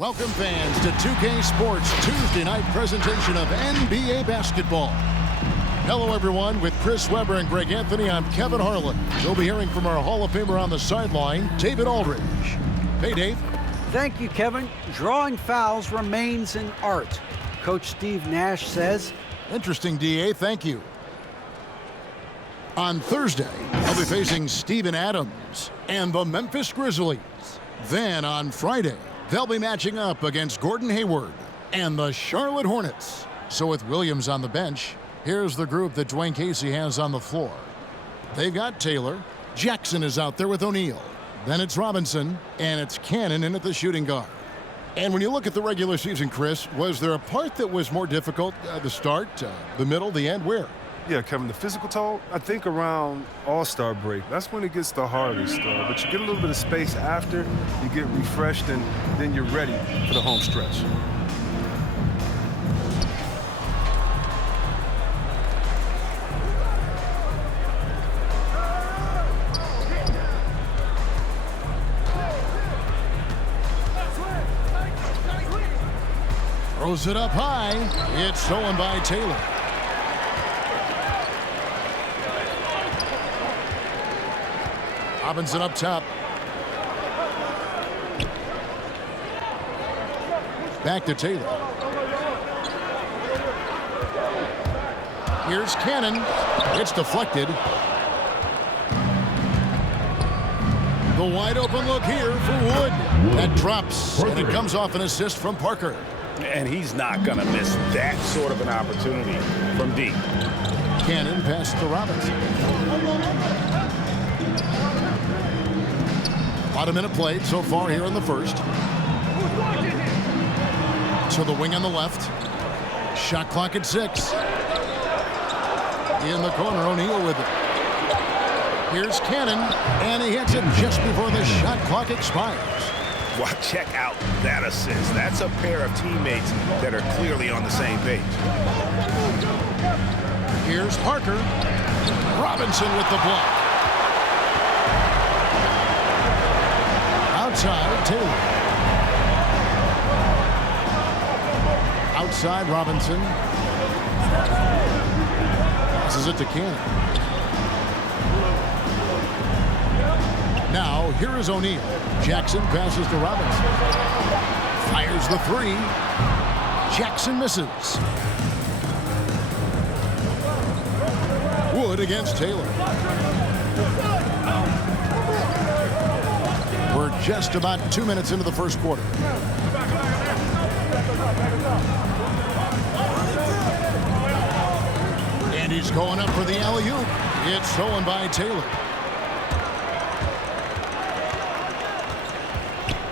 Welcome fans to 2K Sports Tuesday night presentation of NBA basketball. Hello everyone, with Chris Webber and Greg Anthony, I'm Kevin Harlan. You'll be hearing from our Hall of Famer on the sideline, David Aldridge. Hey Dave. Thank you, Kevin. Drawing fouls remains an art. Coach Steve Nash says. Interesting, DA, thank you. On Thursday, they'll be facing Steven Adams and the Memphis Grizzlies. Then on Friday, they'll be matching up against Gordon Hayward and the Charlotte Hornets. So with Williams on the bench, here's the group that Dwayne Casey has on the floor. They've got Taylor. Jackson is out there with O'Neal. Then it's Robinson, and it's Cannon in at the shooting guard. And when you look at the regular season, Chris, was there a part that was more difficult? The start, the middle, the end? Where? Yeah, Kevin, the physical toll, I think around All-Star break, that's when it gets the hardest. But you get a little bit of space after, you get refreshed, and then you're ready for the home stretch. Throws it up high. It's stolen by Taylor. Robinson up top. Back to Taylor. Here's Cannon. It's deflected. The wide open look here for Wood. That drops, and it comes off an assist from Parker. And he's not going to miss that sort of an opportunity from deep. Cannon passes to Robinson. About a minute played so far here in the first. To the wing on the left. Shot clock at 6. In the corner, O'Neal with it. Here's Cannon, and he hits it just before the shot clock expires. Well, check out that assist. That's a pair of teammates that are clearly on the same page. Here's Parker. Robinson with the block. Outside, Taylor. Outside, Robinson. Passes it to Cannon. Now, here is O'Neal. Jackson passes to Robinson. Fires the 3. Jackson misses. Wood against Taylor. We're just about 2 minutes into the first quarter. And he's going up for the alley-oop. It's stolen by Taylor.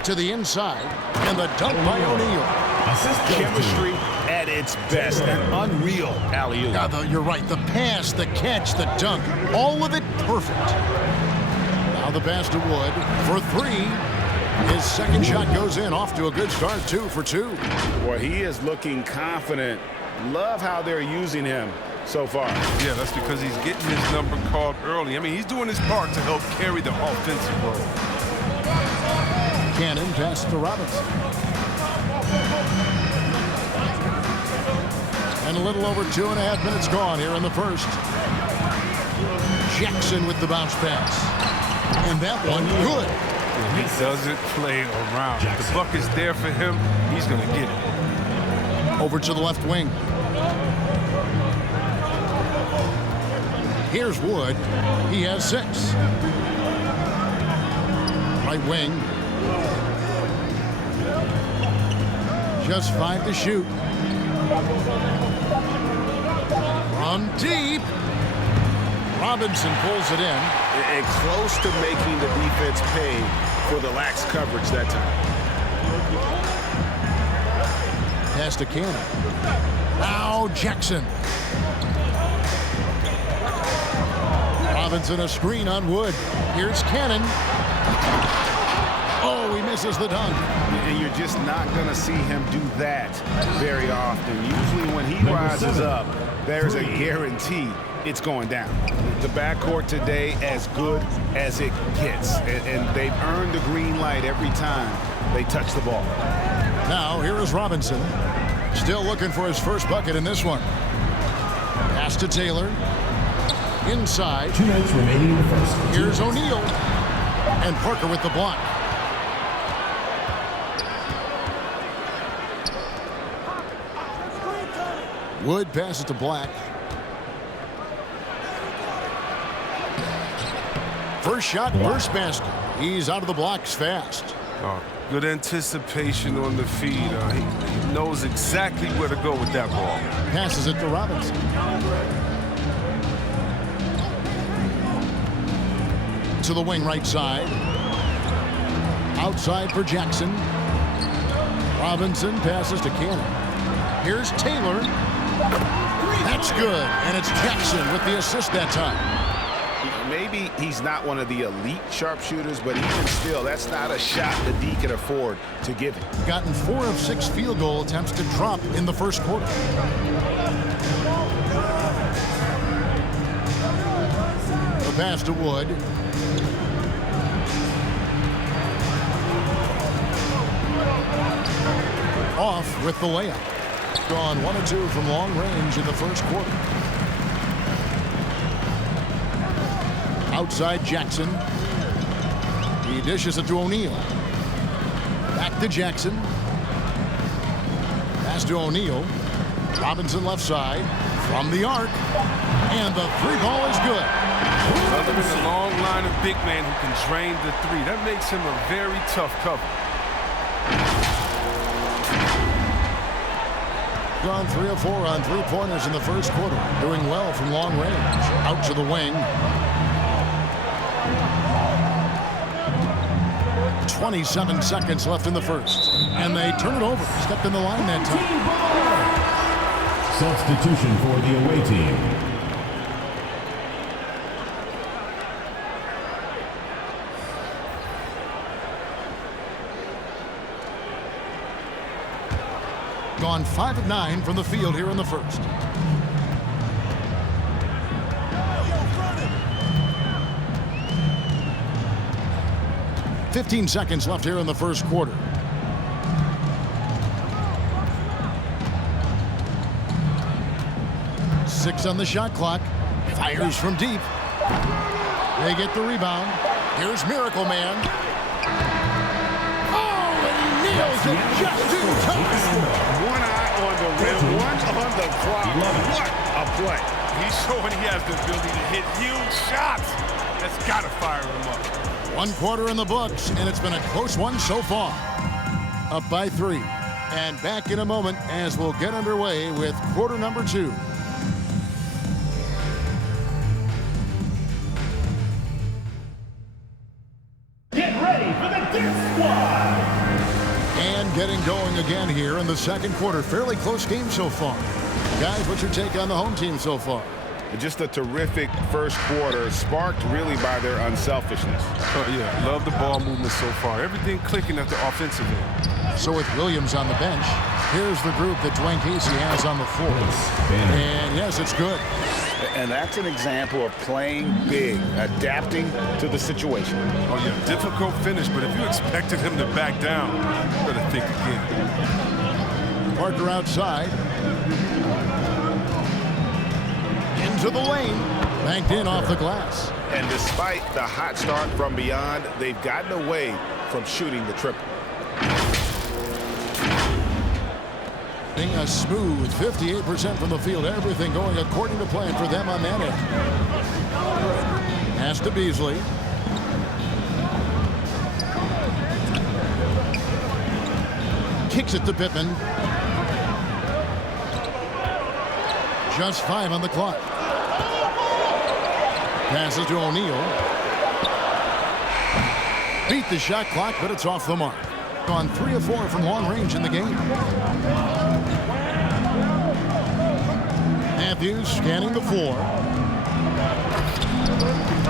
To the inside, and the dunk by O'Neal. Chemistry at its best. An unreal alley-oop. Yeah, you're right. The pass, the catch, the dunk, all of it perfect. Now the pass to Wood for 3. His second shot goes in, off to a good start, 2 for 2. Well, he is looking confident. Love how they're using him so far. Yeah, that's because he's getting his number called early. I mean, he's doing his part to help carry the offensive role. Cannon pass to Robinson. And a little over 2.5 minutes gone here in the first. Jackson with the bounce pass. And that one good. He doesn't play around. If the bucket's there for him, he's going to get it. Over to the left wing. Here's Wood. He has 6. Right wing. Just 5 to shoot. From deep. Robinson pulls it in. And close to making the defense pay for the lax coverage that time. Pass to Cannon. Now Jackson. Robinson a screen on Wood. Here's Cannon. Oh, he misses the dunk. And you're just not going to see him do that very often. Usually when he rises up, there's a guarantee it's going down. The backcourt today as good as it gets. And they've earned the green light every time they touch the ball. Now, here is Robinson. Still looking for his first bucket in this one. Pass to Taylor. Inside. 2 minutes remaining in the first. Here's O'Neal. And Parker with the block. Wood passes to Black. First shot, first basket. He's out of the blocks fast. Good anticipation on the feed. He knows exactly where to go with that ball. Passes it to Robinson. To the wing right side. Outside for Jackson. Robinson passes to Cannon. Here's Taylor. That's good, and it's Jackson with the assist that time. Maybe he's not one of the elite sharpshooters, but even still, that's not a shot that D can afford to give him. Gotten 4 of 6 field goal attempts to drop in the first quarter. The pass to Wood. Off with the layup. Gone 1 of 2 from long range in the first quarter. Outside Jackson. He dishes it to O'Neal. Back to Jackson. Pass to O'Neal. Robinson left side. From the arc. And the 3-ball is good. Other than a long line of big men who can drain the 3. That makes him a very tough cover. Gone 3 of 4 on 3-pointers in the first quarter. Doing well from long range. Out to the wing. 27 seconds left in the first. And they turn it over. Stepped in the line that time. Substitution for the away team. Gone 5 of 9 from the field here in the first. "15 seconds left here in the first quarter. Six on the shot clock. Fires from deep. They get the rebound. Here's Miracle Man. Oh, and he nails it just in time. One eye on the rim, one on the clock. What a play. He's showing he has the ability to hit huge shots. That's got to fire him up. 1 quarter in the books, and it's been a close one so far. Up by 3. And back in a moment as we'll get underway with quarter number 2. Get ready for the Dirt Squad! And getting going again here in the second quarter. Fairly close game so far. Guys, what's your take on the home team so far? Just a terrific first quarter, sparked really by their unselfishness. Yeah, love the ball movement so far. Everything clicking at the offensive end. So with Williams on the bench, here's the group that Dwayne Casey has on the floor. And yes, it's good. And that's an example of playing big, adapting to the situation. Oh, yeah, difficult finish, but if you expected him to back down, you better think again. Parker outside. Into the lane. Banked in off the glass. And despite the hot start from beyond, they've gotten away from shooting the triple. A smooth 58% from the field. Everything going according to plan for them on that end. Pass to Beasley. Kicks it to Pittman. Just 5 on the clock. Passes to O'Neal. Beat the shot clock, but it's off the mark. On 3 of 4 from long range in the game. Matthews scanning the floor.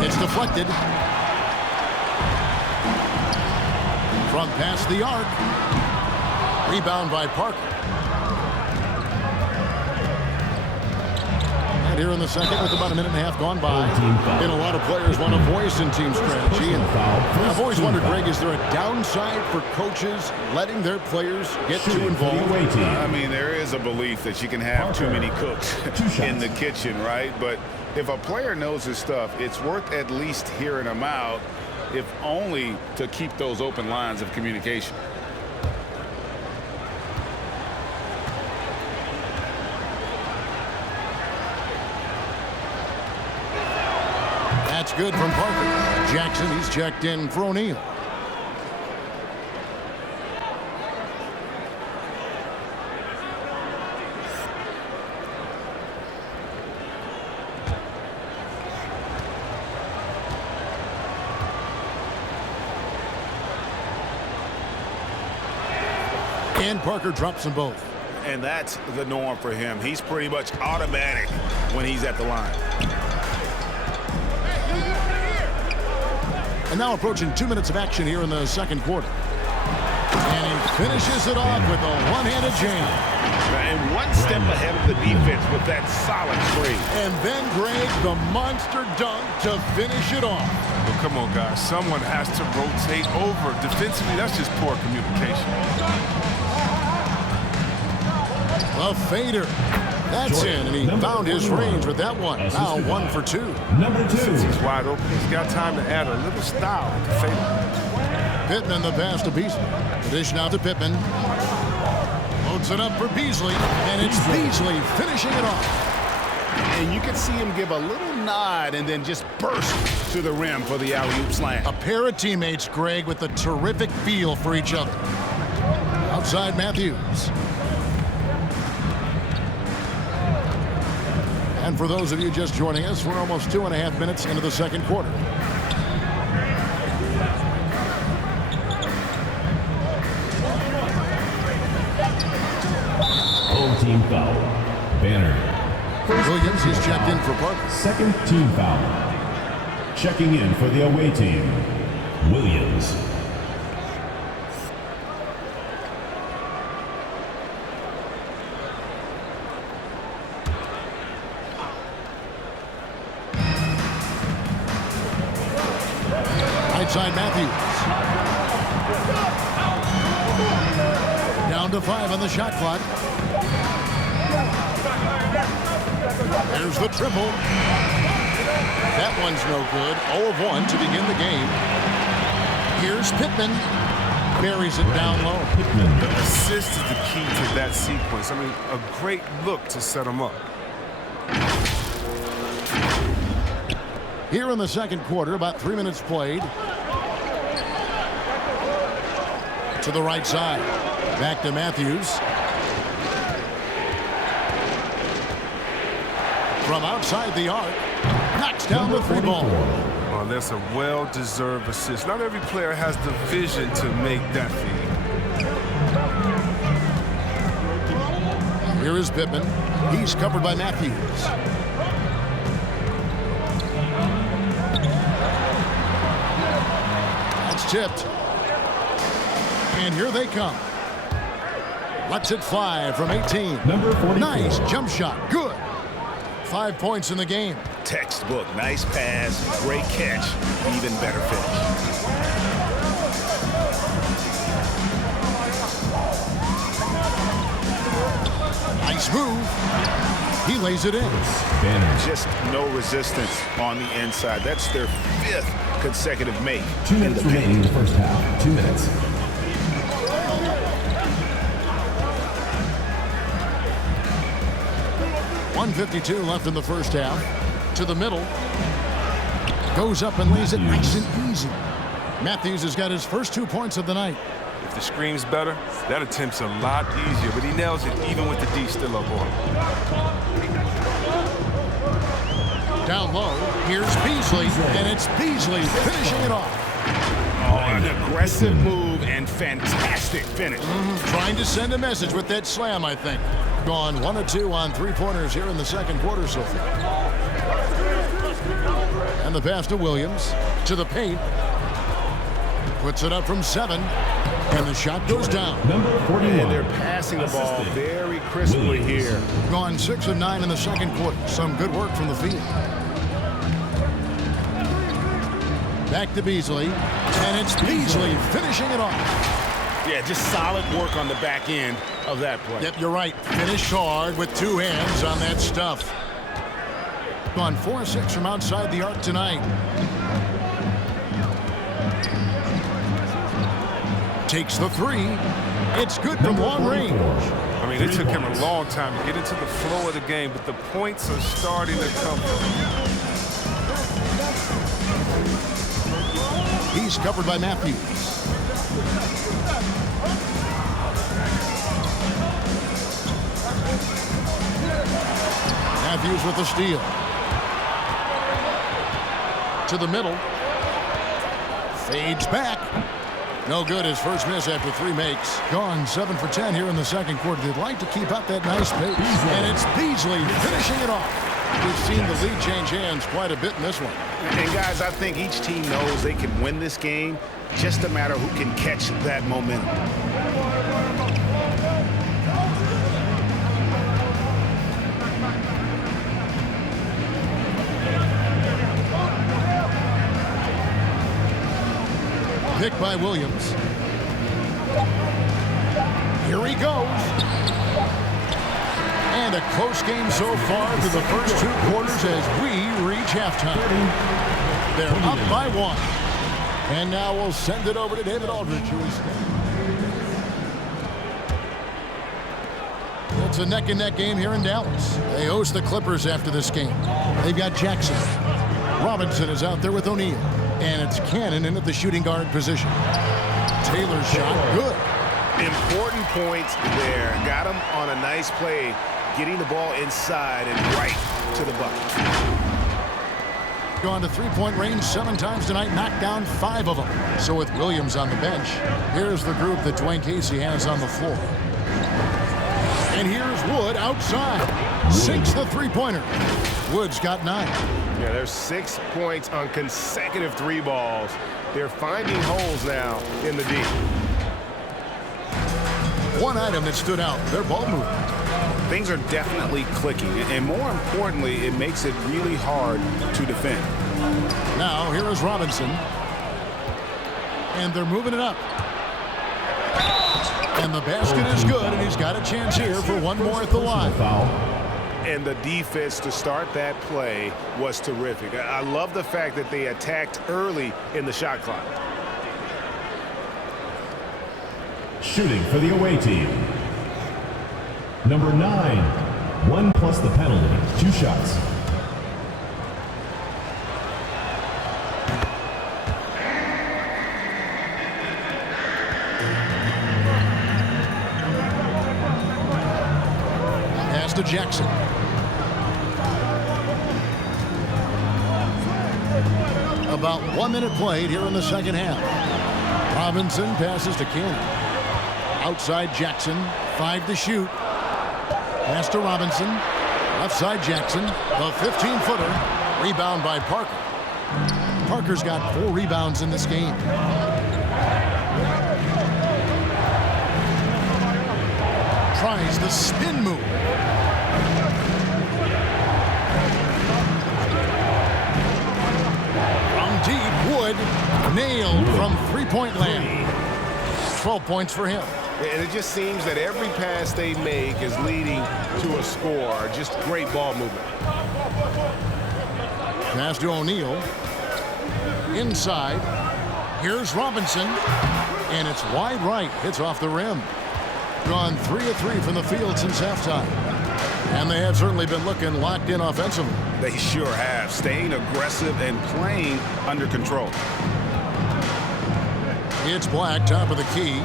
It's deflected. From past the arc. Rebound by Parker. here in the second with about a minute and a half gone by. And a lot of players want a voice in team strategy. And I've always wondered, Greg, is there a downside for coaches letting their players get too involved? I mean, there is a belief that you can have too many cooks in the kitchen, right? But if a player knows his stuff, it's worth at least hearing him out, if only to keep those open lines of communication. That's good from Parker. Jackson, he's checked in for O'Neal. And Parker drops them both. And that's the norm for him. He's pretty much automatic when he's at the line. And now approaching 2 minutes of action here in the second quarter. And he finishes it off with a one-handed jam. And one step ahead of the defense with that solid three. And then, Greg, the monster dunk to finish it off. Well, come on, guys. Someone has to rotate over. Defensively, that's just poor communication. A fader. That's in, and he found his range with that one. Now 1 for 2. Since he's wide open, he's got time to add a little style with the fader. Pittman the pass to Beasley. The dish now to Pittman. Loads it up for Beasley, and it's Beasley finishing it off. And you can see him give a little nod and then just burst to the rim for the alley-oop slam. A pair of teammates, Greg, with a terrific feel for each other. Outside Matthews. And for those of you just joining us, we're almost 2.5 minutes into the second quarter. Home team foul. Banner. Williams is checked in for Parker. Second team foul. Checking in for the away team. Williams. Side Matthews. Down to 5 on the shot clock. There's the triple. That one's no good. 0 of 1 to begin the game. Here's Pittman. Buries it down low. The assist is the key to that sequence. I mean, a great look to set him up. Here in the second quarter, about 3 minutes played. To the right side. Back to Matthews. From outside the arc. Knocks down the 3 ball. Oh, that's a well-deserved assist. Not every player has the vision to make that feed. Here is Pittman. He's covered by Matthews. That's tipped. And here they come. Lets it fly from 18. Number 44. Nice jump shot. Good. 5 points in the game. Textbook. Nice pass. Great catch. Even better finish. Nice move. He lays it in. Banner. Just no resistance on the inside. That's their 5th consecutive make. 2 minutes remaining in the first half. 2 minutes. .152 left in the first half. To the middle. Goes up and lays it nice and easy. Matthews has got his first 2 points of the night. If the screen's better, that attempt's a lot easier, but he nails it even with the D still up on him. Down low, here's Beasley, and it's Beasley finishing it off. Oh, an aggressive move and fantastic finish. Trying to send a message with that slam, I think. Gone 1 of 2 on 3-pointers here in the second quarter so far. And the pass to Williams. To the paint. Puts it up from 7. And the shot goes down. Number 41. And they're passing the ball very crisply here. Gone 6 of 9 in the second quarter. Some good work from the field. Back to Beasley. And it's Beasley finishing it off. Yeah, just solid work on the back end of that play. Yep, you're right. Finished hard with 2 hands on that stuff. Gone 4-6 from outside the arc tonight. Takes the 3. It's good from long range. I mean, it took him a long time to get into the flow of the game, but the points are starting to come. He's covered by Matthews. Matthews with the steal. To the middle. Fades back. No good. His first miss after 3 makes. Gone 7 for 10 here in the second quarter. They'd like to keep up that nice pace. And it's Beasley finishing it off. We've seen the lead change hands quite a bit in this one. And guys, I think each team knows they can win this game. Just a matter who can catch that momentum. Picked by Williams. Here he goes. And a close game so far through the first 2 quarters as we reach halftime. They're up by 1. And now we'll send it over to David Aldridge, who is standing. It's a neck-and-neck game here in Dallas. They host the Clippers after this game. They've got Jackson. Robinson is out there with O'Neal. And it's Cannon in at the shooting guard position. Taylor's shot, good. Important points there. Got him on a nice play, getting the ball inside and right to the bucket. Gone to 3-point range 7 times tonight, knocked down 5 of them. So with Williams on the bench, here's the group that Dwayne Casey has on the floor. And here's Wood outside. Sinks the 3-pointer. Wood's got 9. Yeah, there's 6 points on consecutive 3 balls. They're finding holes now in the D. One item that stood out, their ball movement. Things are definitely clicking, and more importantly, it makes it really hard to defend. Now, here is Robinson. And they're moving it up. And the basket is good, and he's got a chance here for one more at the line. And the defense to start that play was terrific. I love the fact that they attacked early in the shot clock. Shooting for the away team. Number 9. 1 plus the penalty. 2 shots. Pass to Jackson. About 1 minute played here in the second half. Robinson passes to Cannon. Outside Jackson, 5 to shoot. Pass to Robinson. Left side Jackson. The 15-footer. Rebound by Parker. Parker's got 4 rebounds in this game. Tries the spin move. From deep, Wood nailed from 3-point land. 12 points for him. And it just seems that every pass they make is leading to a score. Just great ball movement. Pass to O'Neal. Inside. Here's Robinson. And it's wide right. Hits off the rim. Gone 3 of 3 from the field since halftime. And they have certainly been looking locked in offensively. They sure have. Staying aggressive and playing under control. It's Black, top of the key.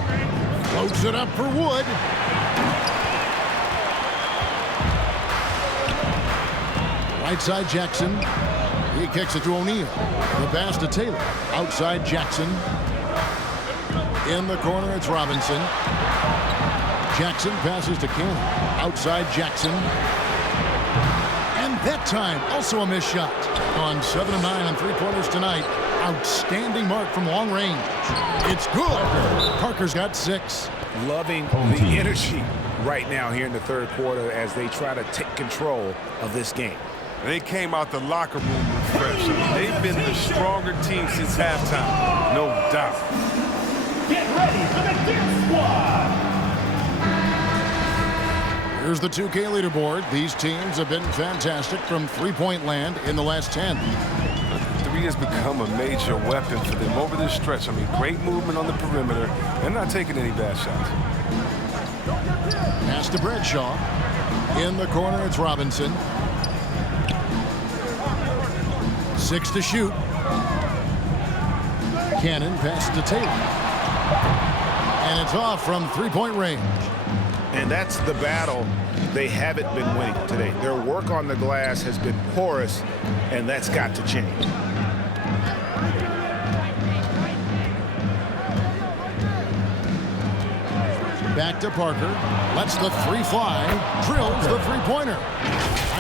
Floats it up for Wood. Right side Jackson. He kicks it to O'Neal. The pass to Taylor. Outside Jackson. In the corner, it's Robinson. Jackson passes to Cannon. Outside Jackson. And that time, also a missed shot. On 7 of 9 on 3-pointers tonight. Outstanding mark from long range. It's good. Parker's got 6. Loving the energy right now here in the third quarter as they try to take control of this game. They came out the locker room refreshed. They've been the stronger team since halftime, no doubt. Get ready for the Dip Squad. Here's the 2K leaderboard. These teams have been fantastic from three-point land in the last 10. Three has become a major weapon for them over this stretch. I mean, great movement on the perimeter. They're not taking any bad shots. Pass to Bradshaw. In the corner, it's Robinson. 6 to shoot. Cannon passes to Taylor. And it's off from three-point range. And that's the battle they haven't been winning today. Their work on the glass has been porous, and that's got to change. Back to Parker. Lets the three fly. Drills the three-pointer.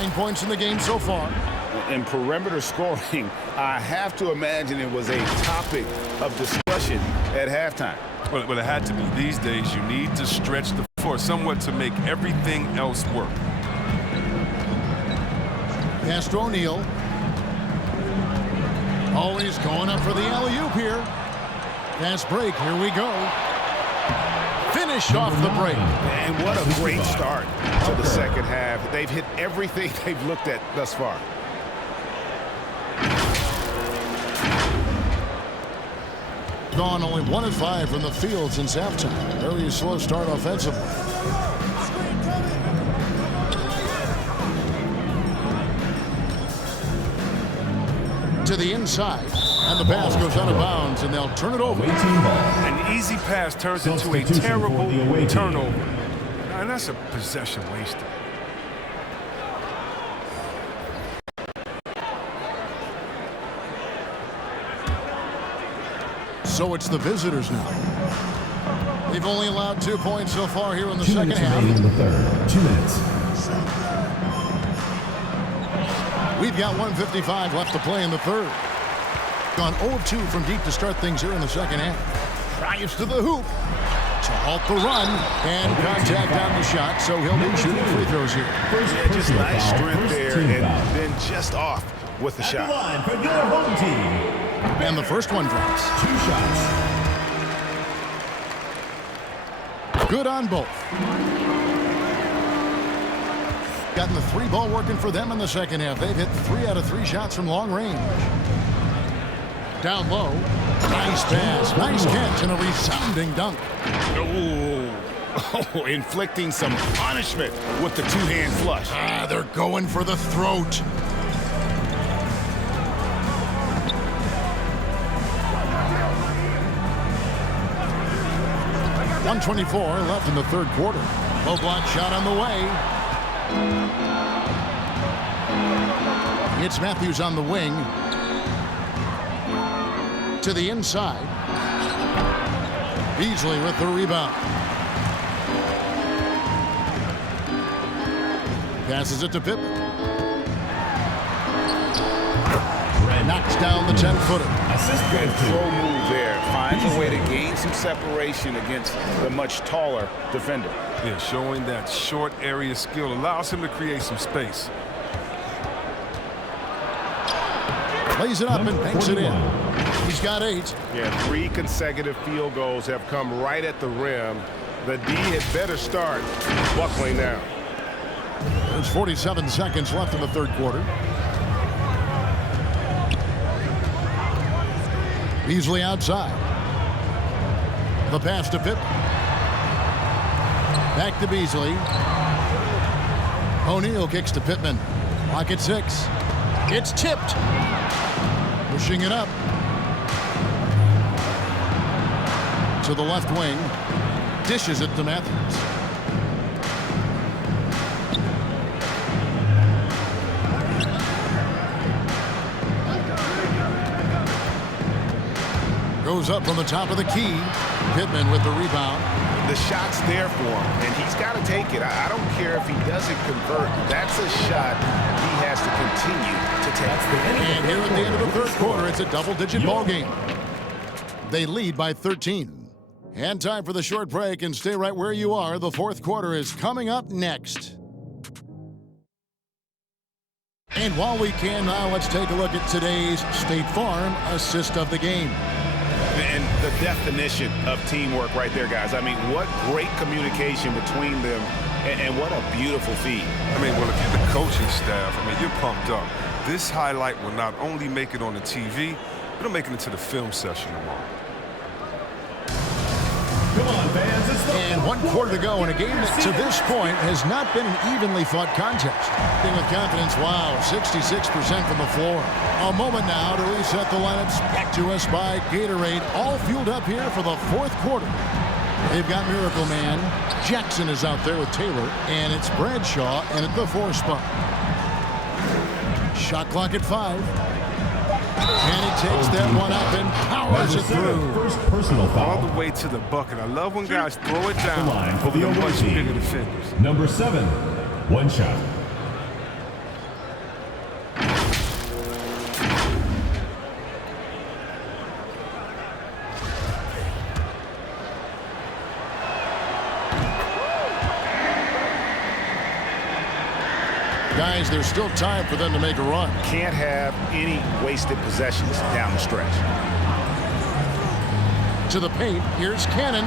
9 points in the game so far. In perimeter scoring, I have to imagine it was a topic of discussion at halftime. Well, it had to be. These days, you need to stretch the floor somewhat to make everything else work. Pass to O'Neal. Oh, he's going up for the alley-oop here. Fast break. Here we go. Finish off the break. And what a great start to the second half. They've hit everything they've looked at thus far. Gone only 1 of 5 from the field since halftime. Very slow start offensively. To the inside. And the pass goes out of bounds, and they'll turn it over. An easy pass turns into a terrible turnover. And that's a possession wasted. So it's the visitors now. They've only allowed 2 points so far here in the second half. In the third. 2 minutes. We've got 1:55 left to play in the third. Gone 0-2 from deep to start things here in the second half. Drives to the hoop to halt the run, and contact on the shot, so he'll be shooting free throws here. Yeah, just nice strength there, and then just off with the shot. Line for your home team. And the first one drops. 2 shots. Good on both. Gotten the 3 ball working for them in the second half. They've hit 3 out of 3 shots from long range. Down low. Nice pass. Nice catch and a resounding dunk. Oh, inflicting some punishment with the 2-hand flush. They're going for the throat. .124 left in the third quarter. Low block shot on the way. It's Matthews on the wing. To the inside. Beasley with the rebound. Passes it to Pippen. Knocks down the 10-footer. Good throw move there. Finds a way to gain some separation against the much taller defender. Yeah, showing that short area skill allows him to create some space. Plays it up and banks it in. He's got 8. Yeah, 3 consecutive field goals have come right at the rim. The D had better start buckling down. There's 47 seconds left in the third quarter. Beasley outside. The pass to Pippen. Back to Beasley. O'Neal kicks to Pittman. Clock at 6. It's tipped. Pushing it up. To the left wing. Dishes it to Matthews. Goes up from the top of the key. Pittman with the rebound. The shot's there for him, and he's got to take it. I don't care if he doesn't convert. That's a shot he has to continue to take. And here at the end of the third quarter, it's a double-digit ball game. They lead by 13. And time for the short break, and stay right where you are. The fourth quarter is coming up next. And while we can now, let's take a look at today's State Farm assist of the game. And the definition of teamwork right there, guys. I mean, what great communication between them, and what a beautiful feed. I mean, well, if you're the coaching staff, I mean, you're pumped up. This highlight will not only make it on the TV, it'll make it into the film session tomorrow. Come on, fans. And 1 quarter to go in a game that to this point has not been an evenly fought contest. With confidence, wow, 66% from the floor. A moment now to reset the lineups back to us by Gatorade, all fueled up here for the fourth quarter. They've got Miracle Man. Jackson is out there with Taylor, and it's Bradshaw and at the 4 spot. Shot clock at 5. And he takes that one up and powers it through. First personal foul. All the way to the bucket. I love when guys throw it down. The line for over the much team. bigger defenders. Number 7, one shot. Guys, there's still time for them to make a run. Can't have any wasted possessions down the stretch. To the paint, here's Cannon.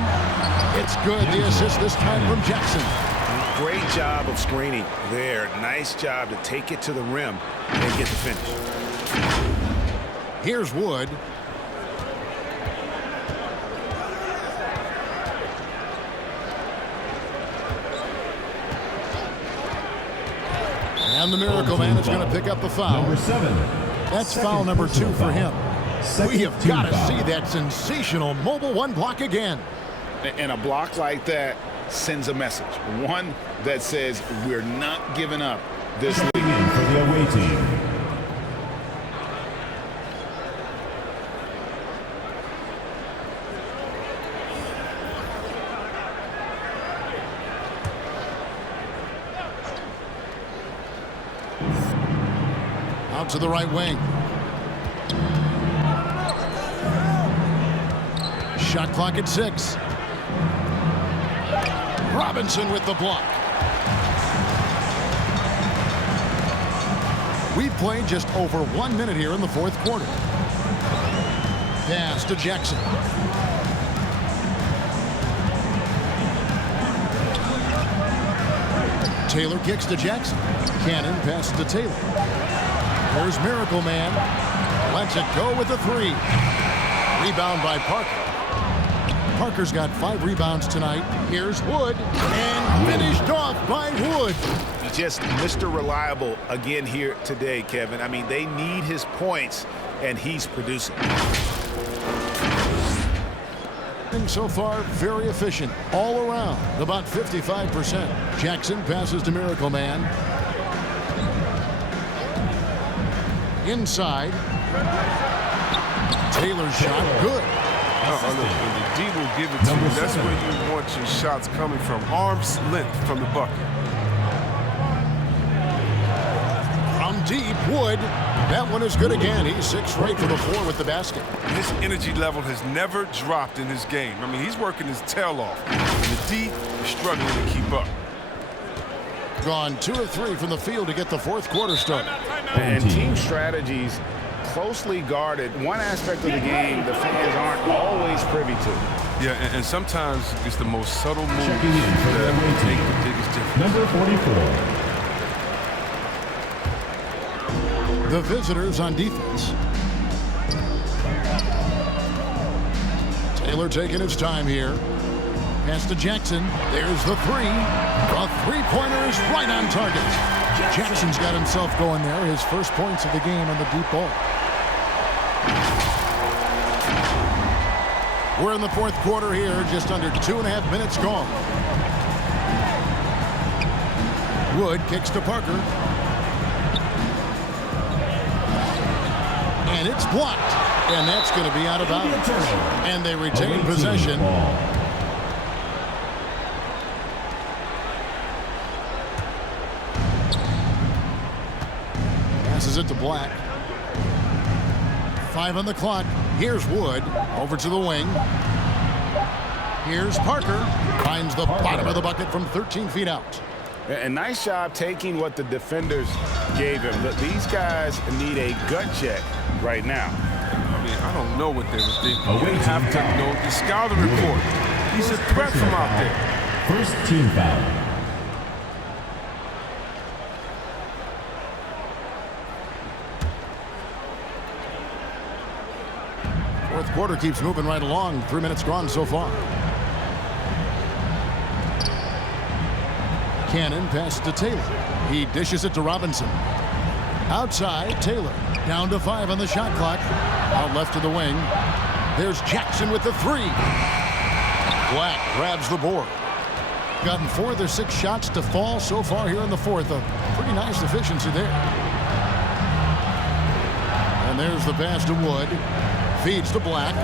It's good, the assist this time from Jackson. Great job of screening there. Nice job to take it to the rim and get the finish. Here's Wood. And the Miracle Man is going to pick up the foul. Number 7. That's foul number 2 for him. We have team got to foul. see that sensational mobile 1 block again. And a block like that sends a message. One that says we're not giving up this lead. Checking in for the away team. Out to the right wing. Shot clock at 6. Robinson with the block. We've played just over 1 minute here in the fourth quarter. Pass to Jackson. Taylor kicks to Jackson. Cannon passes to Taylor. There's Miracle Man. Lets it go with a 3. Rebound by Parker. Parker's got 5 rebounds tonight. Here's Wood. And finished off by Wood. Just Mr. Reliable again here today, Kevin. I mean, they need his points, and he's producing. So far, very efficient all around, about 55%. Jackson passes to Miracle Man. Inside. Taylor's shot, good. When the D will give it to you, that's where you want your shots coming from. Arm's length from the bucket. From deep, Wood. That one is good again. He's 6 straight for the 4 with the basket. His energy level has never dropped in his game. I mean, he's working his tail off. And the D is struggling to keep up. Gone 2 of 3 from the field to get the fourth quarter started. And team strategies closely guarded. One aspect of the game the fans aren't always privy to. Yeah, and sometimes it's the most subtle moves Checking in for the that away make team. the biggest difference. Number 44. The visitors on defense. Taylor taking his time here. Pass to Jackson. There's the 3. The three-pointer is right on target. Jackson's got himself going there. His first points of the game on the deep ball. We're in the fourth quarter here. Just under 2.5 minutes gone. Wood kicks to Parker. And it's blocked. And that's going to be out of bounds. And they retain possession. Passes it to Black. 5 on the clock. Here's Wood. Over to the wing. Here's Parker. Finds the bottom of the bucket from 13 feet out. And nice job taking what the defenders gave him. But these guys need a gut check right now. I mean, I don't know what they were thinking. You have to know the scouting report. He's a threat from out there. First team foul. Fourth quarter keeps moving right along. 3 minutes gone so far. Cannon passes to Taylor. He dishes it to Robinson. Outside, Taylor. Down to 5 on the shot clock. Out left to the wing. There's Jackson with the 3. Black grabs the board. Gotten 4 of their 6 shots to fall so far here in the fourth. A pretty nice efficiency there. And there's the pass to Wood. Feeds to Black.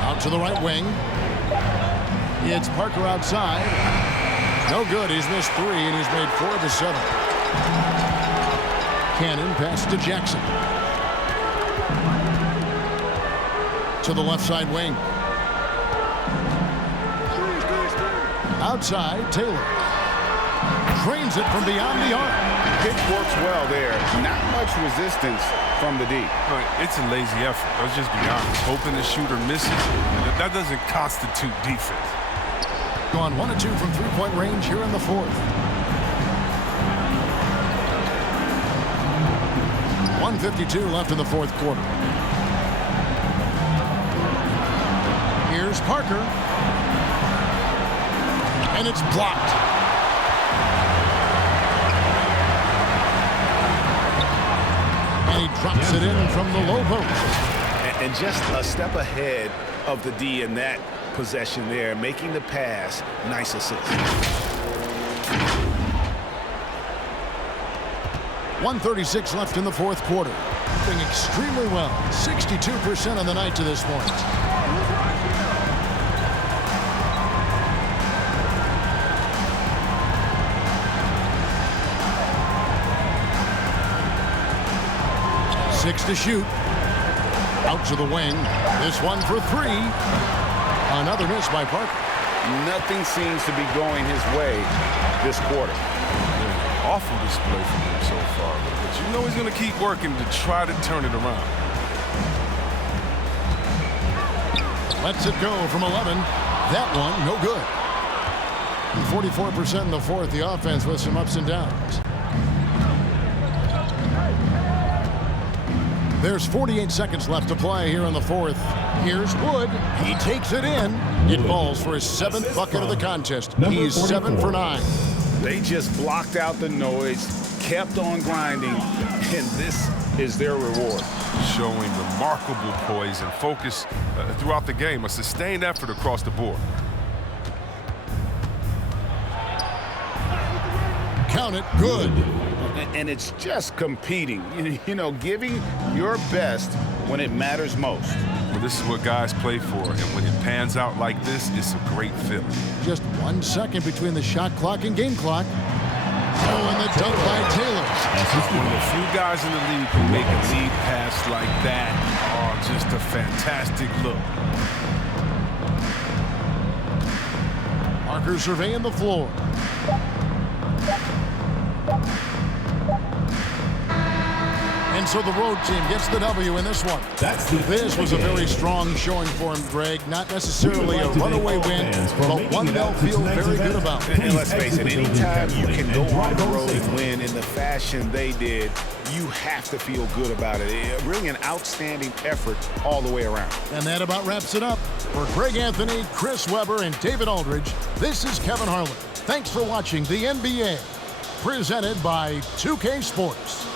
Out to the right wing. It's Parker outside. No good. He's missed 3, and he's made 4 of his 7. Cannon passes to Jackson. To the left side wing. Outside, Taylor. Drains it from beyond the arc. Pitch works well there. Not much resistance from the D. Right, it's a lazy effort. Let's just be honest. Hoping the shooter misses, that doesn't constitute defense. Gone 1 of 2 from three-point range here in the fourth. 1:52 left in the fourth quarter. Here's Parker. And it's blocked. And he drops it in from the low post. And just a step ahead of the D in that possession there, making the pass. Nice assist. 1:36 left in the fourth quarter. Doing extremely well. 62% on the night to this point. Six to shoot. Out to the wing. This one for 3. Another miss by Parker. Nothing seems to be going his way this quarter. Awful display from him so far, but you know he's going to keep working to try to turn it around. Lets it go from 11. That one, no good. 44% in the fourth, the offense with some ups and downs. There's 48 seconds left to play here in the fourth. Here's Wood. He takes it in. It falls for his 7th bucket of the contest. He's 7 for 9. They just blocked out the noise, kept on grinding, and this is their reward. Showing remarkable poise and focus throughout the game, a sustained effort across the board. Count it, good. And it's just competing, you know, giving your best when it matters most. Well, this is what guys play for, and when it pans out like this, it's a great feeling. Just 1 second between the shot clock and game clock. Oh, and the dunk by Taylor. One of the few guys in the league who make a lead pass like that. Oh, just a fantastic look. Parker surveying the floor. And so the road team gets the W in this one. This was a very strong showing for him, Greg. Not necessarily a runaway win, but one they'll feel very good about. And let's face it, anytime you can go on the road and win in the fashion they did, you have to feel good about it. Really an outstanding effort all the way around. And that about wraps it up. For Greg Anthony, Chris Webber, and David Aldridge, this is Kevin Harlan. Thanks for watching the NBA, presented by 2K Sports.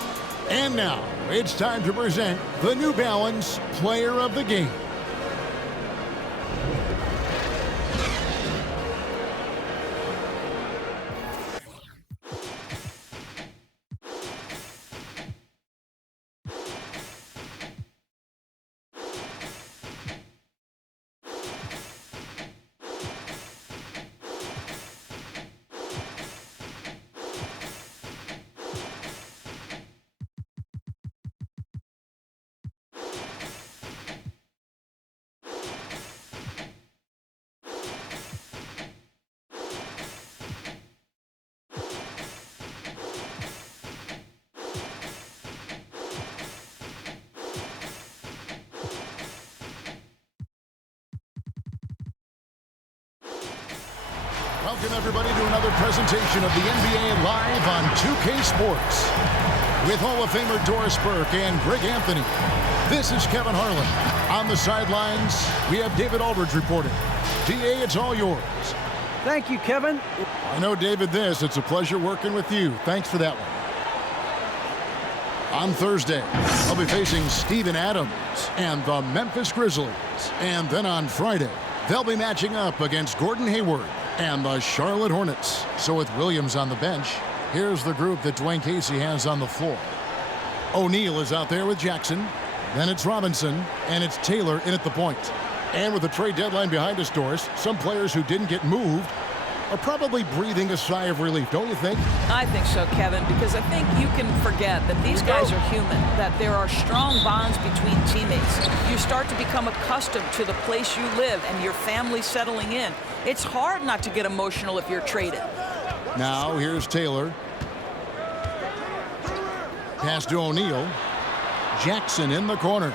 And now, it's time to present the New Balance Player of the Game. Welcome, everybody, to another presentation of the NBA Live on 2K Sports. With Hall of Famer Doris Burke and Greg Anthony, this is Kevin Harlan. On the sidelines, we have David Aldridge reporting. DA, it's all yours. Thank you, Kevin. I know, David, it's a pleasure working with you. Thanks for that one. On Thursday, I'll be facing Steven Adams and the Memphis Grizzlies. And then on Friday, they'll be matching up against Gordon Hayward and the Charlotte Hornets. So with Williams on the bench, here's the group that Dwayne Casey has on the floor. O'Neal is out there with Jackson. Then it's Robinson, and it's Taylor in at the point. And with the trade deadline behind us, Doris, some players who didn't get moved are probably breathing a sigh of relief, don't you think? I think so, Kevin, because I think you can forget that these guys are human, that there are strong bonds between teammates. You start to become accustomed to the place you live and your family settling in. It's hard not to get emotional if you're traded. Now, here's Taylor. Pass to O'Neal. Jackson in the corner.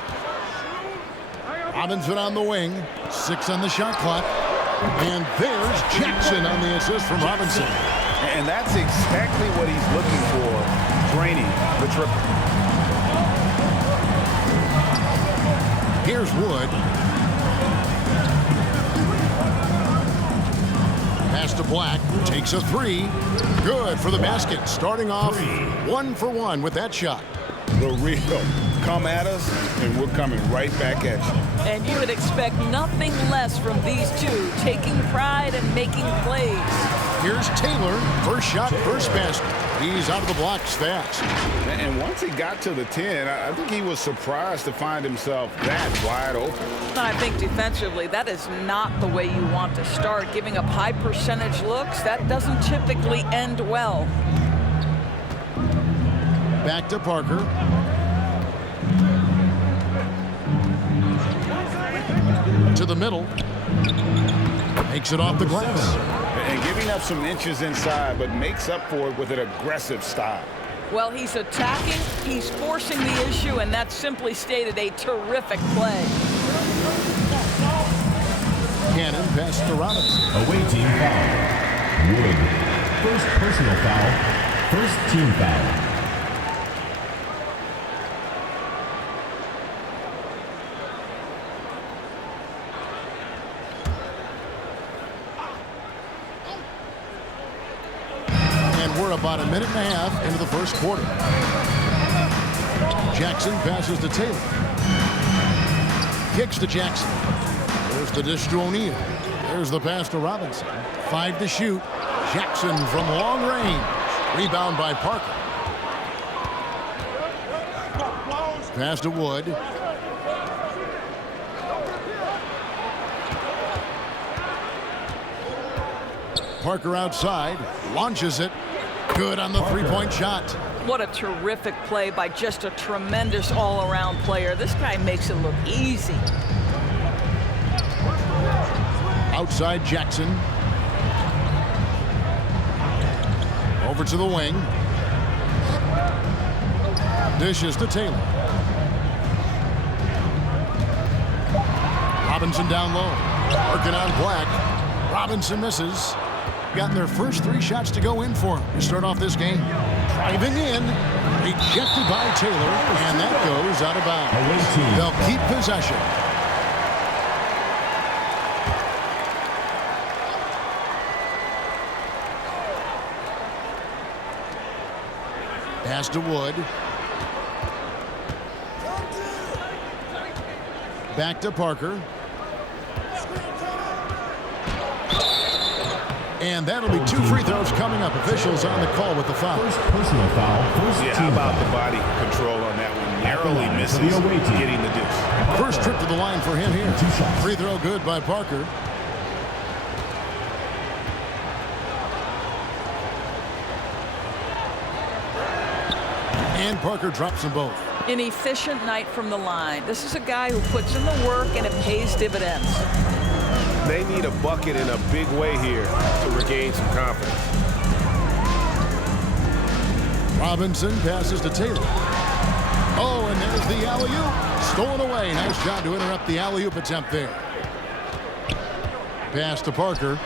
Robinson on the wing. 6 on the shot clock. And there's Jackson on the assist from Robinson. And that's exactly what he's looking for, draining the triple. Here's Wood. Pass to Black. Takes a 3. Good for the basket. Starting off 1 for 1 with that shot. The real come at us, and we're coming right back at you. And you would expect nothing less from these two, taking pride and making plays. Here's Taylor. First shot, first basket. He's out of the blocks fast. And once he got to the 10, I think he was surprised to find himself that wide open. I think defensively, that is not the way you want to start. Giving up high percentage looks, that doesn't typically end well. Back to Parker. To the middle. Makes it off the glass. And giving up some inches inside, but makes up for it with an aggressive style. Well, he's attacking, he's forcing the issue, and that's simply stated a terrific play. Cannon pass to Robinson. Away team foul. Wood. First personal foul. First team foul. We're about a minute and a half into the first quarter. Jackson passes to Taylor. Kicks to Jackson. There's the dish to O'Neal. There's the pass to Robinson. 5 to shoot. Jackson from long range. Rebound by Parker. Pass to Wood. Parker outside. Launches it. Good on the three-point shot. What a terrific play by just a tremendous all-around player. This guy makes it look easy. Outside Jackson. Over to the wing. Dishes to Taylor. Robinson down low. Working on Black. Robinson misses. Gotten their first 3 shots to go in for him to start off this game. Driving in. Rejected by Taylor. And that goes out of bounds. They'll keep possession. Pass to Wood. Back to Parker. And that'll be 2 free throws coming up. Officials on the call with the foul. First personal foul. First Yeah, team how about foul. the body control on that one? Narrowly misses the away team. getting the deuce. First trip to the line for him here. 2 shots. Free throw good by Parker. And Parker drops them both. An efficient night from the line. This is a guy who puts in the work and it pays dividends. They need a bucket in a big way here to regain some confidence. Robinson passes to Taylor. Oh, and there's the alley-oop. Stolen away. Nice job to interrupt the alley-oop attempt there. Pass to Parker.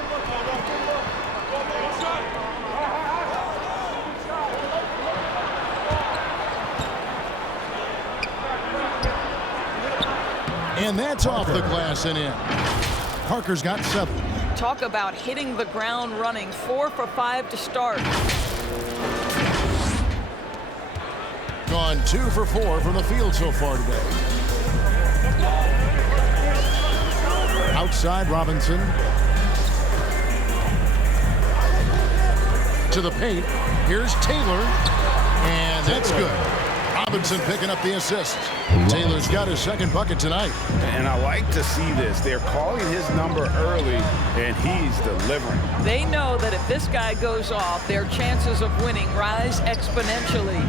And that's off the glass and in. Parker's got 7. Talk about hitting the ground running. 4 for 5 to start. Gone 2 for 4 from the field so far today. Outside Robinson. To the paint. Here's Taylor. And that's good. Robinson picking up the assist. Taylor's got his second bucket tonight. And I like to see this. They're calling his number early, and he's delivering. They know that if this guy goes off, their chances of winning rise exponentially.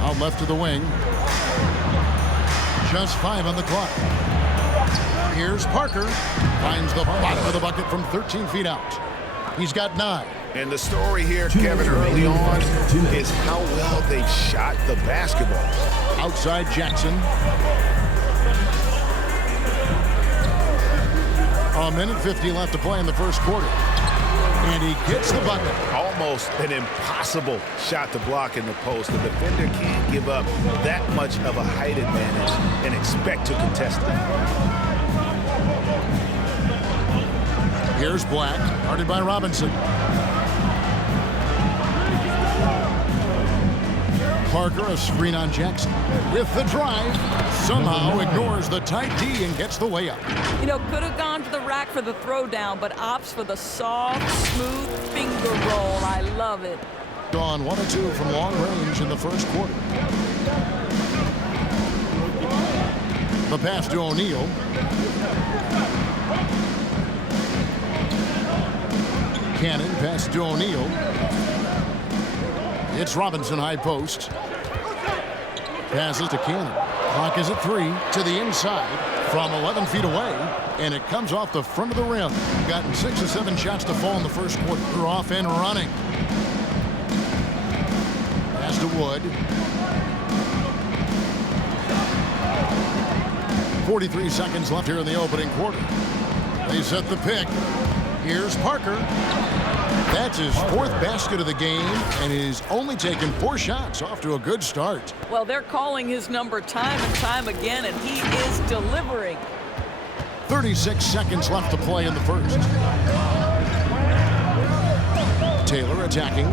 Out left to the wing. Just 5 on the clock. Here's Parker. Finds the bottom of the bucket from 13 feet out. He's got 9. And the story here, Kevin, early on is how well they've shot the basketball. Outside Jackson. A minute 50 left to play in the first quarter. And he gets the bucket. Almost an impossible shot to block in the post. The defender can't give up that much of a height advantage and expect to contest it. Here's Black, guarded by Robinson. Parker, a screen on Jackson. With the drive, somehow ignores the tight D and gets the way up. You know, could have gone to the rack for the throwdown, but opts for the soft, smooth finger roll. I love it. Gone 1 of 2 from long range in the first quarter. The pass to O'Neal. Cannon pass to O'Neal. It's Robinson high post. Passes to Cannon. Clock is at 3 to the inside from 11 feet away, and it comes off the front of the rim. Gotten 6 or 7 shots to fall in the first quarter. They're off and running. Pass to Wood. 43 seconds left here in the opening quarter. They set the pick. Here's Parker. That's his 4th basket of the game, and he's only taken 4 shots. Off to a good start. Well, they're calling his number time and time again, and he is delivering. 36 seconds left to play in the first. Taylor attacking.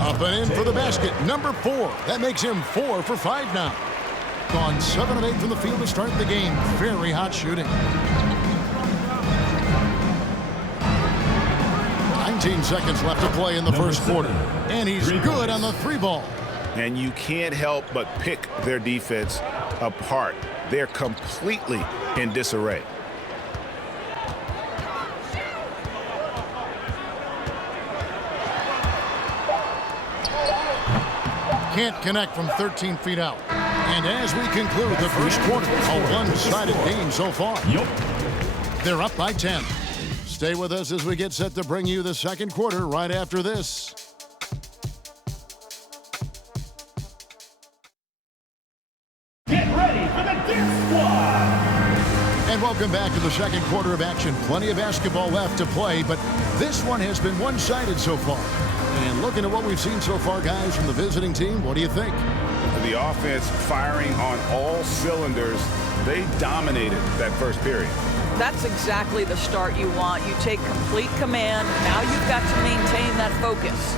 Up and in for the basket. Number 4. That makes him 4 for 5 now. Gone 7 of 8 from the field to start the game. Very hot shooting. 19 seconds left to play in the first quarter. And he's good on the 3 ball. And you can't help but pick their defense apart. They're completely in disarray. Can't connect from 13 feet out. And as we conclude the first quarter, a one-sided game so far. They're up by 10. Stay with us as we get set to bring you the second quarter right after this. Get ready for the Dip Squad! And welcome back to the second quarter of action. Plenty of basketball left to play, but this one has been one-sided so far. And looking at what we've seen so far, guys, from the visiting team, what do you think? The offense firing on all cylinders. They dominated that first period. That's exactly the start you want. You take complete command. Now you've got to maintain that focus.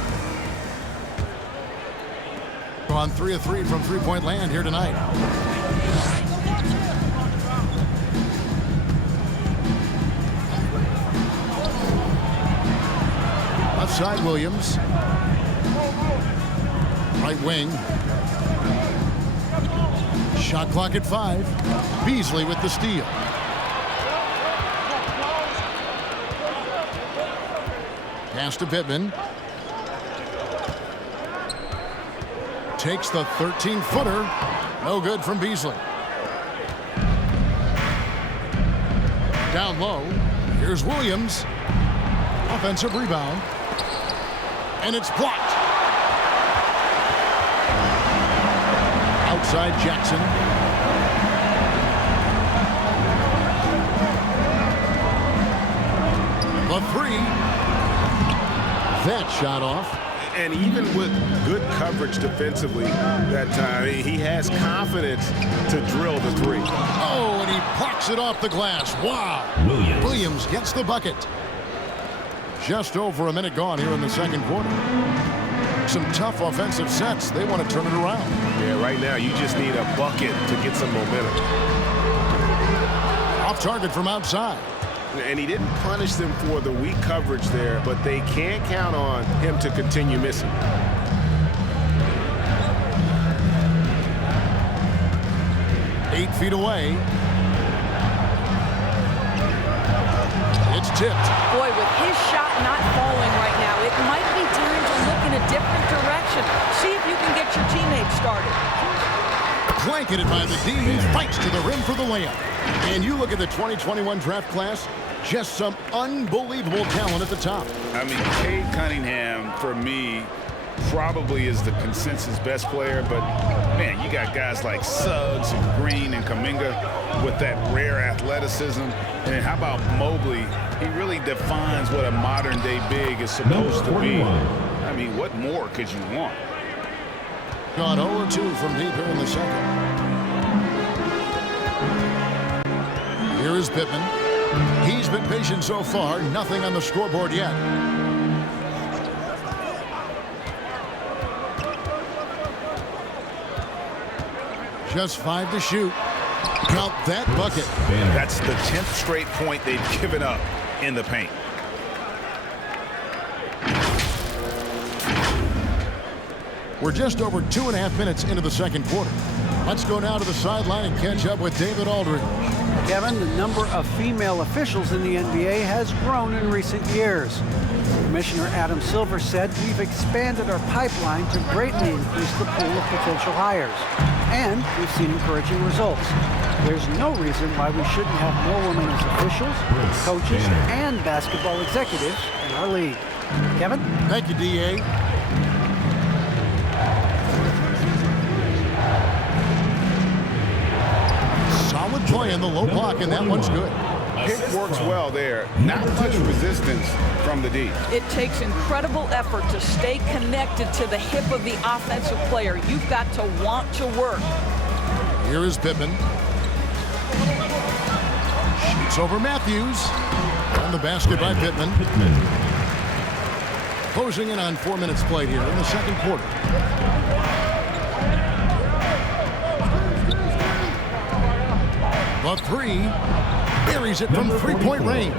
On 3 of 3 from three-point land here tonight. Left side, Williams. Right wing. Shot clock at 5. Beasley with the steal. Pass to Pittman. Takes the 13-footer. No good from Beasley. Down low. Here's Williams. Offensive rebound. And it's blocked. Outside Jackson. The 3. That shot off. And even with good coverage defensively that time, he has confidence to drill the three. Oh, and he blocks it off the glass. Wow. Williams gets the bucket. Just over a minute gone here in the second quarter. Some tough offensive sets. They want to turn it around. Yeah, right now you just need a bucket to get some momentum. Off target from outside. And he didn't punish them for the weak coverage there, but they can't count on him to continue missing. Eight feet away. It's tipped. Boy, with his shot not falling right now, it might be time to look in a different direction. See if you can get your teammates started. Blanketed by the D, fights to the rim for the layup. And you look at the 2021 draft class, just some unbelievable talent at the top. I mean, Cade Cunningham, for me, probably is the consensus best player, but man, you got guys like Suggs and Green and Kuminga with that rare athleticism. And how about Mobley? He really defines what a modern-day big is supposed to be. I mean, what more could you want? Gone 0-2 from deep here in the second. Here is Pittman. He's been patient so far. Nothing on the scoreboard yet. Just 5 to shoot. Count that bucket. That's the 10th straight point they've given up in the paint. We're just over 2.5 minutes into the second quarter. Let's go now to the sideline and catch up with David Aldridge. Kevin, the number of female officials in the NBA has grown in recent years. Commissioner Adam Silver said we've expanded our pipeline to greatly increase the pool of potential hires. And we've seen encouraging results. There's no reason why we shouldn't have more women as officials, coaches, and basketball executives in our league. Kevin? Thank you, D.A. Solid play in the low block, and that one's good. Pick works well there. Not much resistance from the D. It takes incredible effort to stay connected to the hip of the offensive player. You've got to want to work. Here is Pittman. Shoots over Matthews. On the basket by Pittman. Closing in on 4 minutes played here in the second quarter. The three, buries it from three-point range.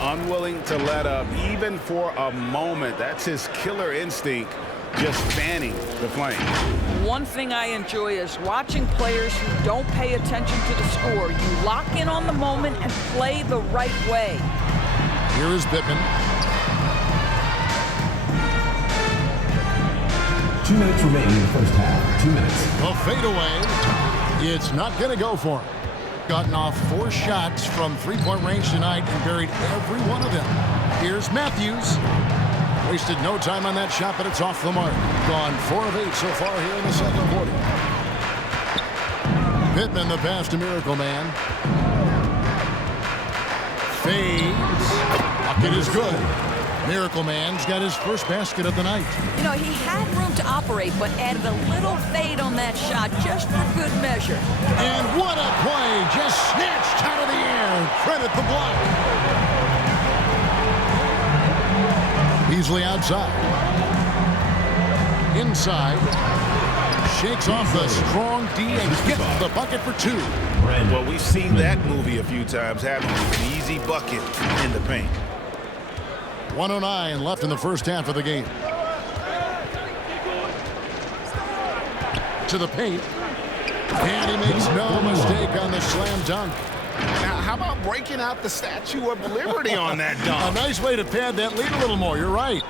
Unwilling to let up even for a moment. That's his killer instinct, just fanning the flame. One thing I enjoy is watching players who don't pay attention to the score. You lock in on the moment and play the right way. Here is Pittman. 2 minutes remaining in the first half. 2 minutes. A fadeaway. It's not going to go for him. Gotten off 4 shots from three-point range tonight and buried every one of them. Here's Matthews. Wasted no time on that shot, but it's off the mark. Gone 4 of 8 so far here in the second quarter. Pittman, the pass to Miracle Man. Fades. Bucket is good. Miracle Man's got his first basket of the night. You know, he had room to operate, but added a little fade on that shot just for good measure. And what a play! Just snatched out of the air. Credit the block. Beasley outside. Inside. Shakes off the strong D and gets the bucket for 2. Well, we've seen that movie a few times, haven't we? An easy bucket in the paint. 1:09 left in the first half of the game. To the paint. And he makes no mistake on the slam dunk. Now, how about breaking out the Statue of Liberty on that dunk? A nice way to pad that lead a little more. You're right.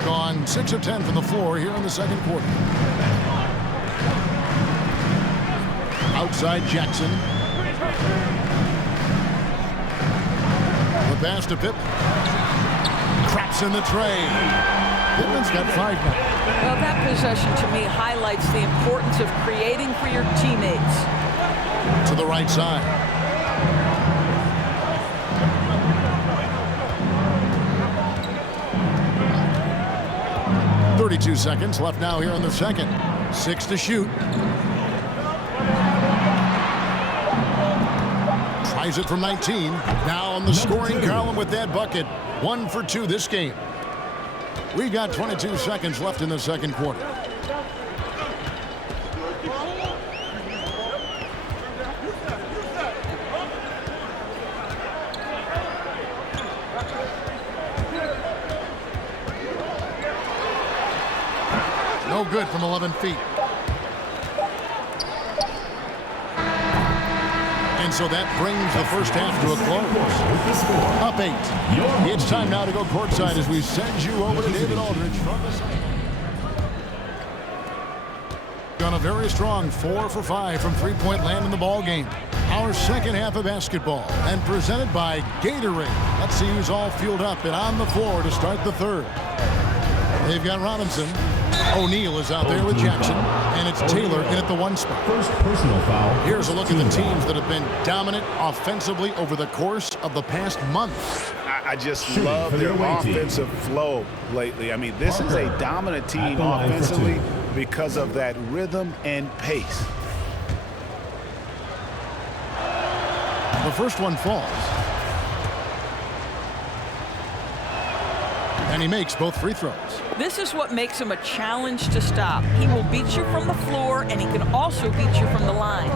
Gone 6 of 10 from the floor here in the second quarter. Outside Jackson. The pass to Pittman. Traps in the tray. Pittman's got 5 now. Well, that possession to me highlights the importance of creating for your teammates. To the right side. 22 seconds left now here in the second. 6 to shoot. Tries it from 19. Now on the scoring column with that bucket. 1 for 2 this game. We got 22 seconds left in the second quarter. No good from 11 feet. And so that brings the first half to a close. Up 8. It's time now to go courtside as we send you over to David Aldridge from the side. On a very strong 4 for 5 from three-point land in the ball game. Our second half of basketball and presented by Gatorade. Let's see who's all fueled up and on the floor to start the third. They've got Robinson. O'Neal is out there with Jackson, and it's Taylor in at the 1 spot. First personal foul. Here's a look at the teams that have been dominant offensively over the course of the past month. I just love their offensive flow lately. I mean, this is a dominant team offensively because of that rhythm and pace. The first one falls. And he makes both free throws. This is what makes him a challenge to stop. He will beat you from the floor, and he can also beat you from the line.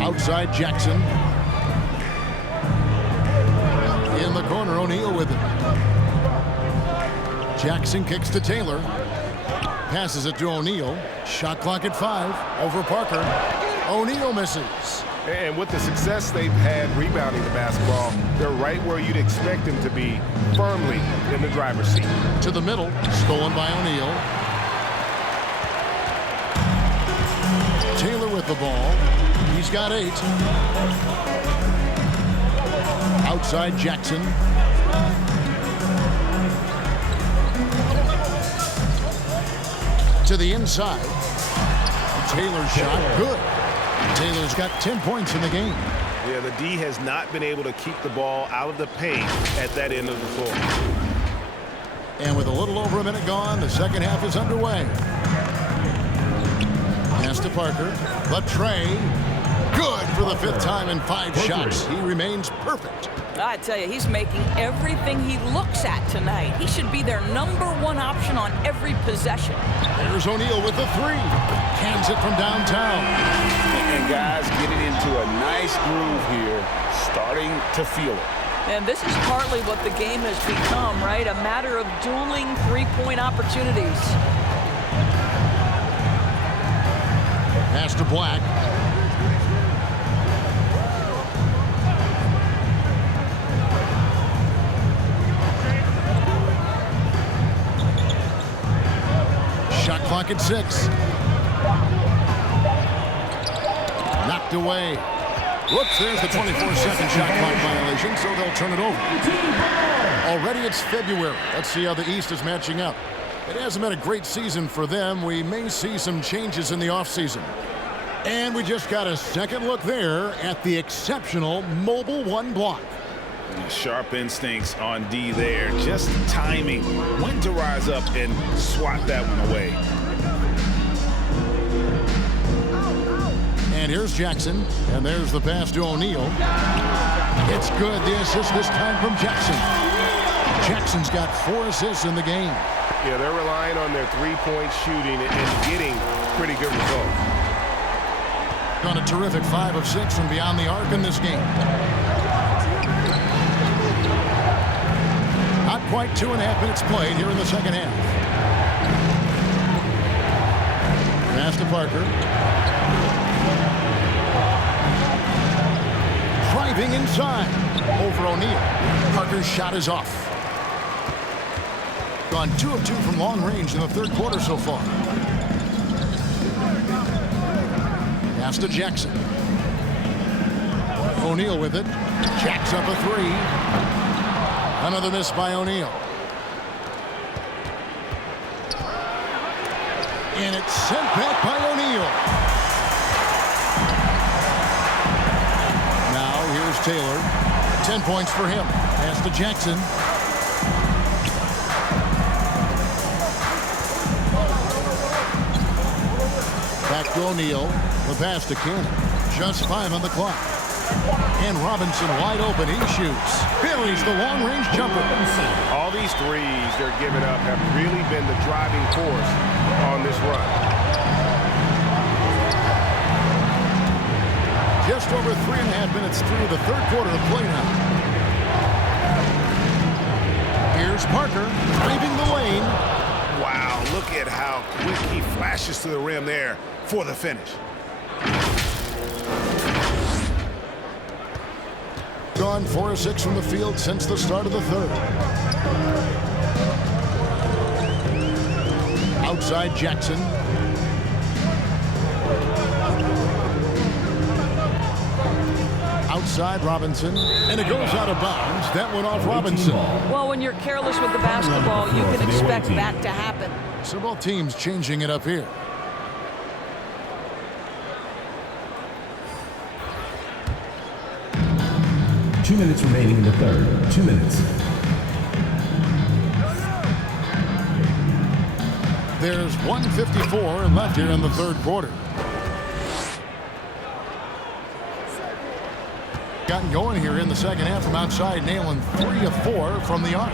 Outside Jackson. In the corner, O'Neal with it. Jackson kicks to Taylor. Passes it to O'Neal. Shot clock at 5. Over Parker. O'Neal misses. And with the success they've had rebounding the basketball, they're right where you'd expect them to be, firmly in the driver's seat. To the middle, stolen by O'Neal. Taylor with the ball. He's got 8. Outside Jackson. To the inside. Taylor's shot, good. Taylor's got 10 points in the game. Yeah, the D has not been able to keep the ball out of the paint at that end of the floor. And with a little over a minute gone, the second half is underway. Pass to Parker. The tray. Good for the 5th time in 5 shots. He remains perfect. I tell you, he's making everything he looks at tonight. He should be their #1 option on every possession. There's O'Neal with the 3. Cans it from downtown. And guys getting into a nice groove here, starting to feel it. And this is partly what the game has become, right? A matter of dueling three-point opportunities. Pass to Black. Shot clock at 6. Knocked away. Whoops, there's the 24-second shot clock violation, so they'll turn it over. Already it's February. Let's see how the East is matching up. It hasn't been a great season for them. We may see some changes in the offseason. And we just got a second look there at the exceptional Mobile 1 block. Sharp instincts on D there. Just timing. When to rise up and swat that one away. And here's Jackson. And there's the pass to O'Neal. It's good. The assist this time from Jackson. Jackson's got 4 assists in the game. Yeah, they're relying on their three-point shooting and getting pretty good results. On a terrific 5 of 6 from beyond the arc in this game. Not quite 2.5 minutes played here in the second half. Pass to Parker. Driving inside. Over O'Neal. Parker's shot is off. Gone 2 of 2 from long range in the third quarter so far. Pass to Jackson. O'Neal with it. Jacks up a 3. Another miss by O'Neal. And it's sent back by O'Neal. Now here's Taylor. 10 points for him. Pass to Jackson. To O'Neal. The pass to Cannon. Just 5 on the clock. And Robinson wide open. He shoots. Buries the long-range jumper. All these threes they're giving up have really been the driving force on this run. Just over 3.5 minutes through the third quarter of play now. Here's Parker driving the lane. Wow, look at how quick he flashes to the rim there for the finish. Gone 4 of 6 from the field since the start of the third. Outside Jackson. Outside Robinson, and it goes out of bounds. That went off Robinson. Well, when you're careless with the basketball, you can expect that to happen. So both teams changing it up here. Two minutes remaining in the third. 2 minutes. There's 1:54 left here in the third quarter. Gotten going here in the second half from outside, nailing 3 of 4 from the arc.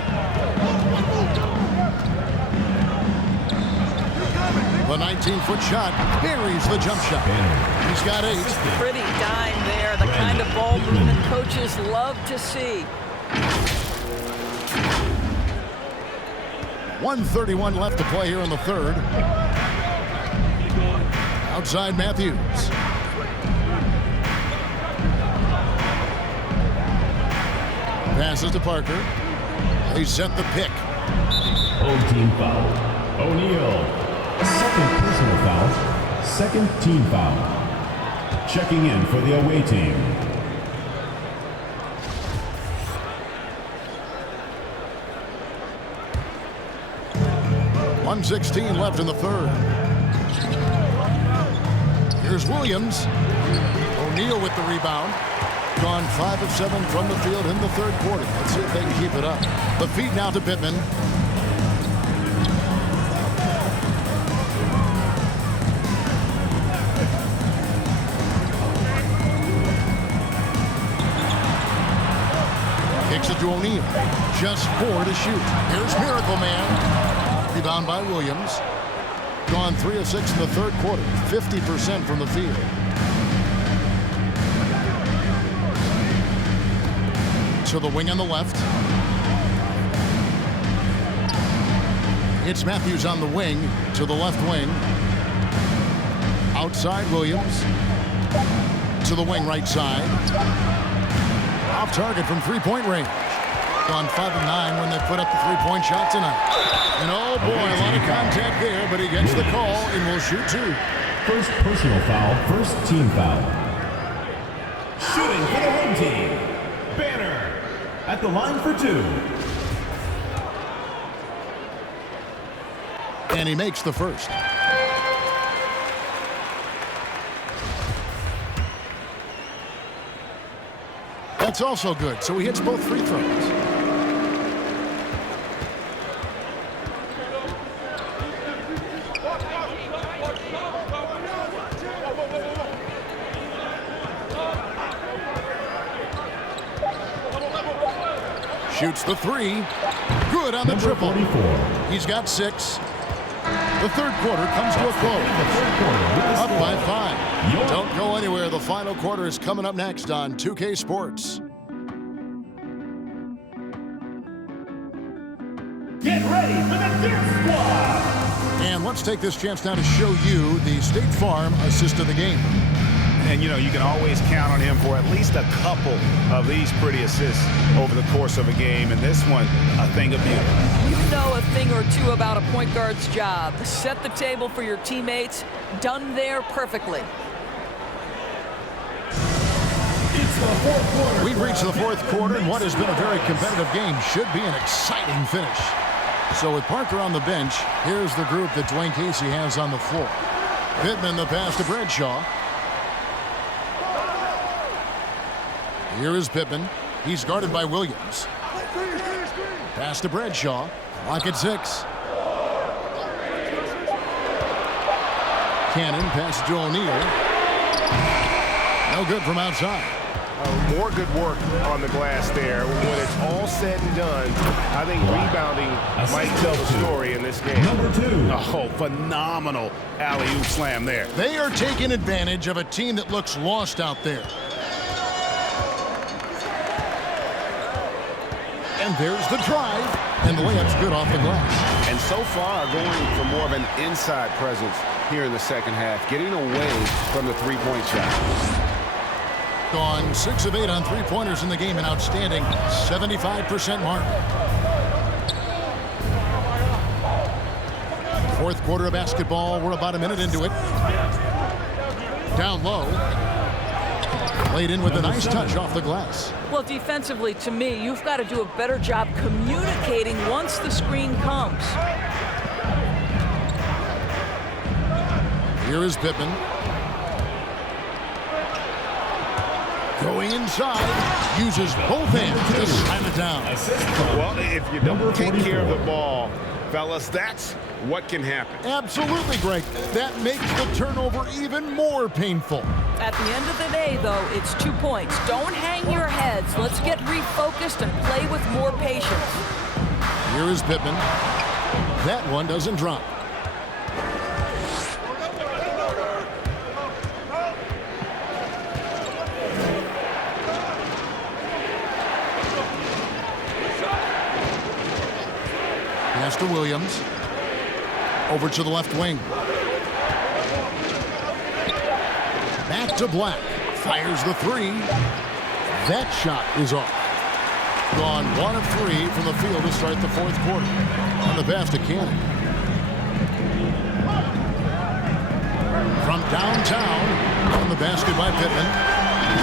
The 19-foot shot buries the jump shot. He's got 8. Pretty dime there, the kind of ball movement coaches love to see. 1:31 left to play here in the third. Outside Matthews. Passes to Parker. They set the pick. Home team foul. O'Neal. Second personal foul. Second team foul. Checking in for the away team. .116 left in the third. Here's Williams. O'Neal with the rebound. Gone 5 of 7 from the field in the third quarter. Let's see if they can keep it up. The feed now to Pittman. Kicks it to O'Neal. Just 4 to shoot. Here's Miracle Man. Rebound by Williams. Gone 3 of 6 in the third quarter. 50% from the field. To the wing on the left. It's Matthews on the wing to the left wing. Outside Williams. To the wing right side. Off target from three-point range. Gone 5 of 9 when they put up the three-point shot tonight. And oh boy, a lot of contact there, but he gets the call and will shoot 2. First personal foul, first team foul. Shooting for the home team. Banner at the line for 2. And he makes the first. That's also good, so he hits both free throws. Shoots the 3. Good on the triple. 44. He's got 6. The third quarter comes to a close. Up by 5. Don't go anywhere. The final quarter is coming up next on 2K Sports. Get ready for the Dirt Squad! And let's take this chance now to show you the State Farm assist of the game. And, you know, you can always count on him for at least a couple of these pretty assists over the course of a game. And this one, a thing of beauty. You know a thing or two about a point guard's job. Set the table for your teammates. Done there perfectly. It's the fourth quarter. We've reached the fourth quarter, and what has been a very competitive game should be an exciting finish. So with Parker on the bench, here's the group that Dwayne Casey has on the floor. Pittman the pass to Bradshaw. Here is Pittman. He's guarded by Williams. Pass to Bradshaw. Clock at 6. Cannon passes to O'Neal. No good from outside. More good work on the glass there. When it's all said and done, I think rebounding might tell the story in this game. Number 2. Oh, phenomenal alley-oop slam there. They are taking advantage of a team that looks lost out there. And there's the drive. And the layup's good off the glass. And so far, going for more of an inside presence here in the second half, getting away from the three-point shot. Gone 6 of 8 on three-pointers in the game, an outstanding 75% mark. Fourth quarter of basketball. We're about a minute into it. Down low. Laid in with a nice touch off the glass. Well, defensively, to me, you've got to do a better job communicating once the screen comes. Here is Pittman. Going inside, uses both hands to slam it down. Well, if you don't take care of the ball, fellas, that's what can happen. Absolutely, Greg. That makes the turnover even more painful. At the end of the day, though, it's 2 points. Don't hang your heads. Let's get refocused and play with more patience. Here is Pittman. That one doesn't drop. Pass to Williams. Over to the left wing. Back to Black. Fires the three. That shot is off. Gone 1 of 3 from the field to start the fourth quarter. On the pass to Cannon. From downtown. On the basket by Pittman.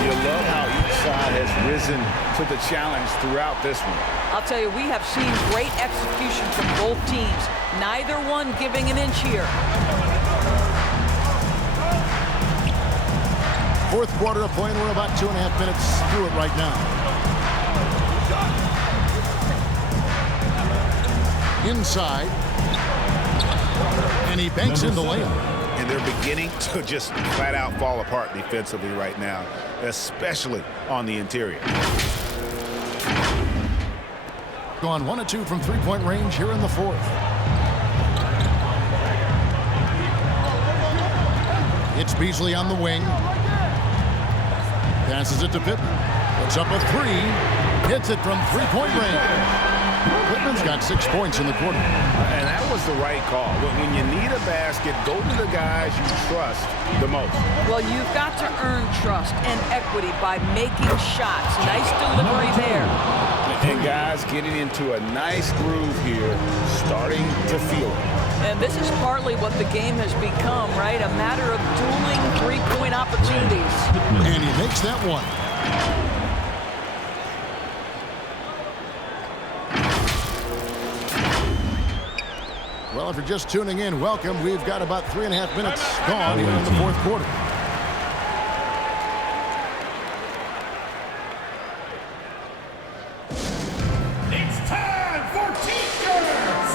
You love how each side has risen to the challenge throughout this one. I'll tell you, we have seen great execution from both teams. Neither one giving an inch here. Fourth quarter of play, and we're about 2.5 minutes through it right now. Inside. And he banks in the layup. And they're beginning to just flat out fall apart defensively right now, especially on the interior. Gone 1 of 2 from three-point range here in the fourth. It's Beasley on the wing. Passes it to Pittman. Puts up a 3. Hits it from three-point range. Pittman's got 6 points in the quarter. And that was the right call. When you need a basket, go to the guys you trust the most. Well, you've got to earn trust and equity by making shots. Nice delivery there. And guys getting into a nice groove here, starting to feel it. And this is partly what the game has become, right? A matter of dueling three-point opportunities. And he makes that one. Well, if you're just tuning in, welcome. We've got about 3.5 minutes gone here in the fourth quarter. It's time for T-shirts!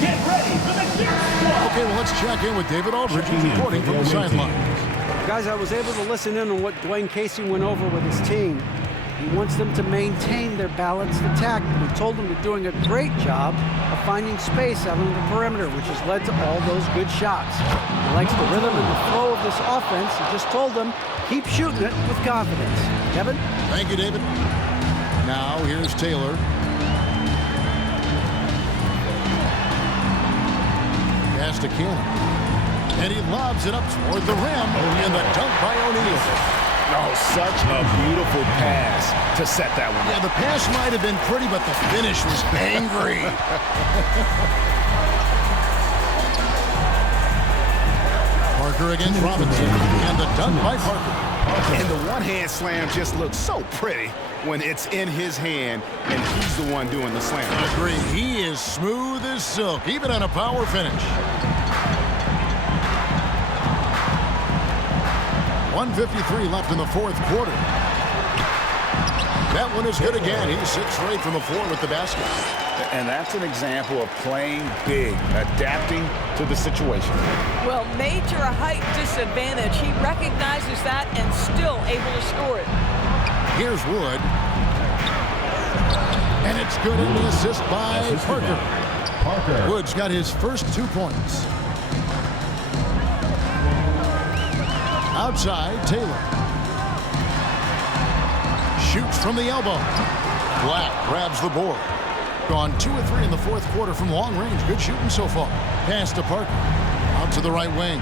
Get ready for the Dirt Squad! Okay, well, let's check in with David Aldridge, who's reporting from the sideline. Guys, I was able to listen in on what Dwayne Casey went over with his team. He wants them to maintain their balanced attack. We told them they're doing a great job of finding space out on the perimeter, which has led to all those good shots. He likes the rhythm and the flow of this offense. He just told them, keep shooting it with confidence. Kevin? Thank you, David. Now, here's Taylor. Pass to Cannon. And he lobs it up toward the rim. And the dunk by O'Neal. Oh, such a beautiful pass to set that one up. Yeah, the pass might have been pretty, but the finish was angry. Parker against Robinson. And the dunk by Parker. And the one-hand slam just looks so pretty when it's in his hand and he's the one doing the slam. Agree. He is smooth as silk, even on a power finish. 1:53 left in the fourth quarter. That one is good again. He's 6 straight from the floor with the basket. And that's an example of playing big, adapting to the situation. Well, major height disadvantage. He recognizes that and still able to score it. Here's Wood. And it's good in the assist by Parker. Wood's got his first 2 points. Outside, Taylor. Shoots from the elbow. Black grabs the board. Gone 2 or 3 in the fourth quarter from long range. Good shooting so far. Pass to Parker. Out to the right wing.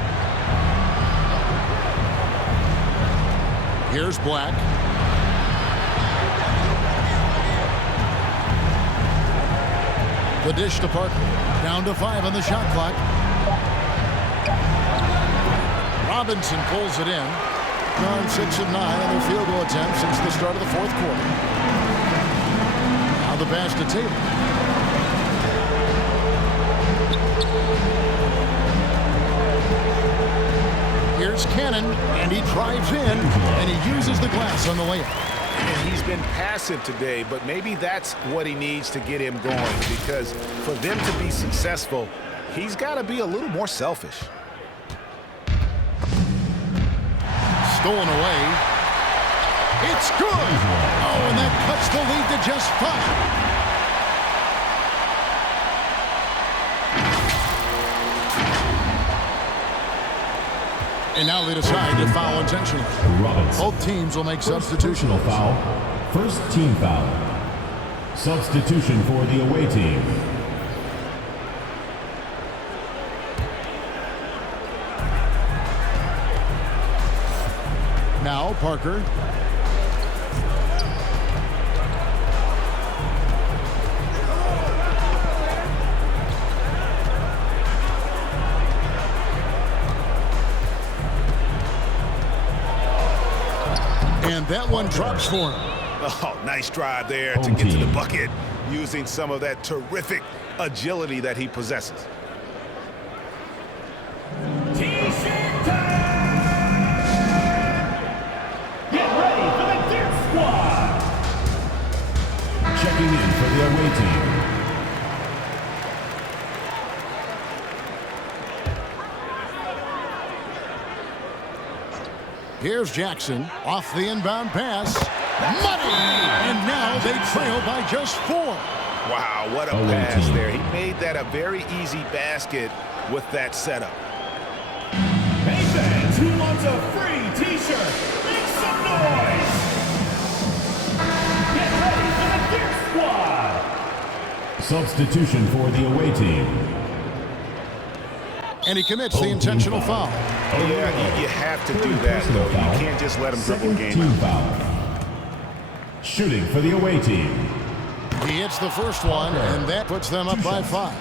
Here's Black. The dish to Parker. Down to 5 on the shot clock. Robinson pulls it in. Gone 6 of 9 on their field goal attempts since the start of the fourth quarter. Now the pass to Taylor. Here's Cannon, and he drives in, and he uses the glass on the layup. And he's been passive today, but maybe that's what he needs to get him going, because for them to be successful, he's got to be a little more selfish. Stolen away. It's good! Oh, and that cuts the lead to just 5. And now they decide to foul intentionally. Both teams will make substitutions. Foul. First team foul. Substitution for the away team. Now Parker. And that one drops for him. Oh, nice drive there to get to the bucket, using some of that terrific agility that he possesses. T-shirt time! Get ready for the Dirt Squad! Checking in for the away team. Here's Jackson off the inbound pass. Money! And now they trail by just 4. Wow, what a pass there. He made that a very easy basket with that setup. Hey fans, who wants a free t-shirt? Make some noise! Get ready for the Dirt Squad! Substitution for the away team. And he commits the intentional foul. Yeah, you have to do that, though. You can't just let him dribble game out. Foul. Shooting for the away team. He hits the first one, and that puts them up by 5.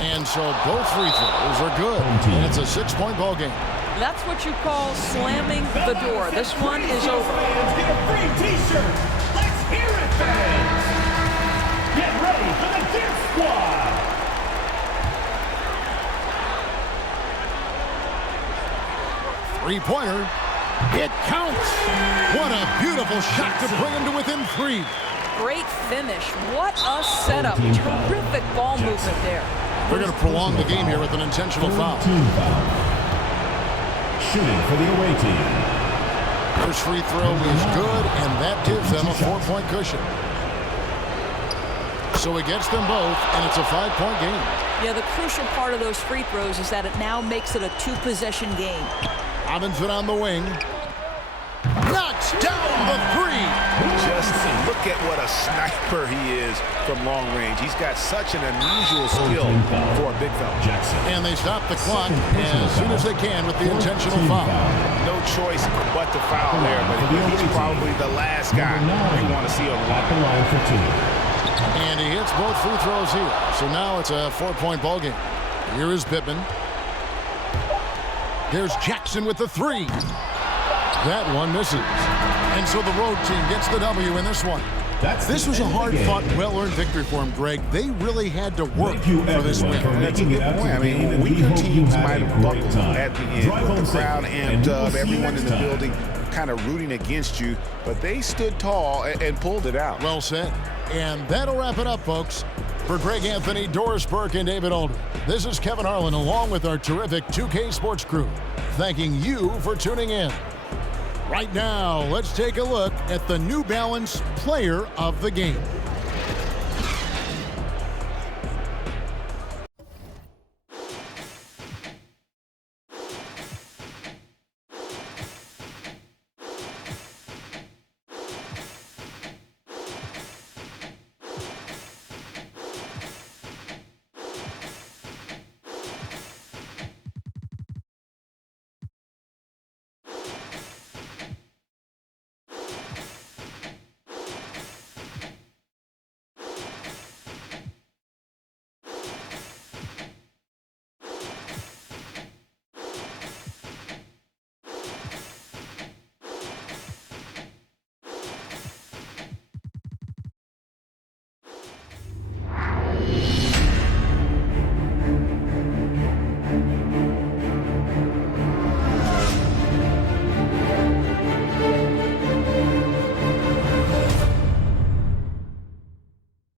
And so both free throws are good. And it's a 6-point ball game. That's what you call slamming the door. This one is over. Fans get a free t-shirt! Let's hear it, fans! Get ready for the Dirt Squad! Three-pointer. It counts. What a beautiful shot to bring him to within 3. Great finish. What a setup. Terrific ball movement there. They're going to prolong the game here with an intentional foul. Team foul. Shooting for the away team. First free throw is good, and that gives them a 4-point cushion. So he gets them both, and it's a 5-point game. Yeah, the crucial part of those free throws is that it now makes it a 2-possession game. Robinson on the wing. Knocks down the 3. Just look at what a sniper he is from long range. He's got such an unusual skill for a big fella. And they stop the clock as soon as they can with the intentional foul. No choice but to foul there, but he's probably the last guy you want to see on the line for 2. And he hits both free throws here. So now it's a 4-point ball game. Here is Pittman. There's Jackson with the 3. That one misses. And so the road team gets the W in this one. This was a hard-fought, well-earned victory for him, Greg. They really had to work for this win. That's a good point. I mean, weaker teams might have buckled at the end, but the crowd amped up, everyone in the building kind of rooting against you, but they stood tall and pulled it out. Well said. And that'll wrap it up, folks. For Greg Anthony, Doris Burke, and David Aldridge, this is Kevin Harlan along with our terrific 2K Sports crew, thanking you for tuning in. Right now, let's take a look at the New Balance Player of the Game.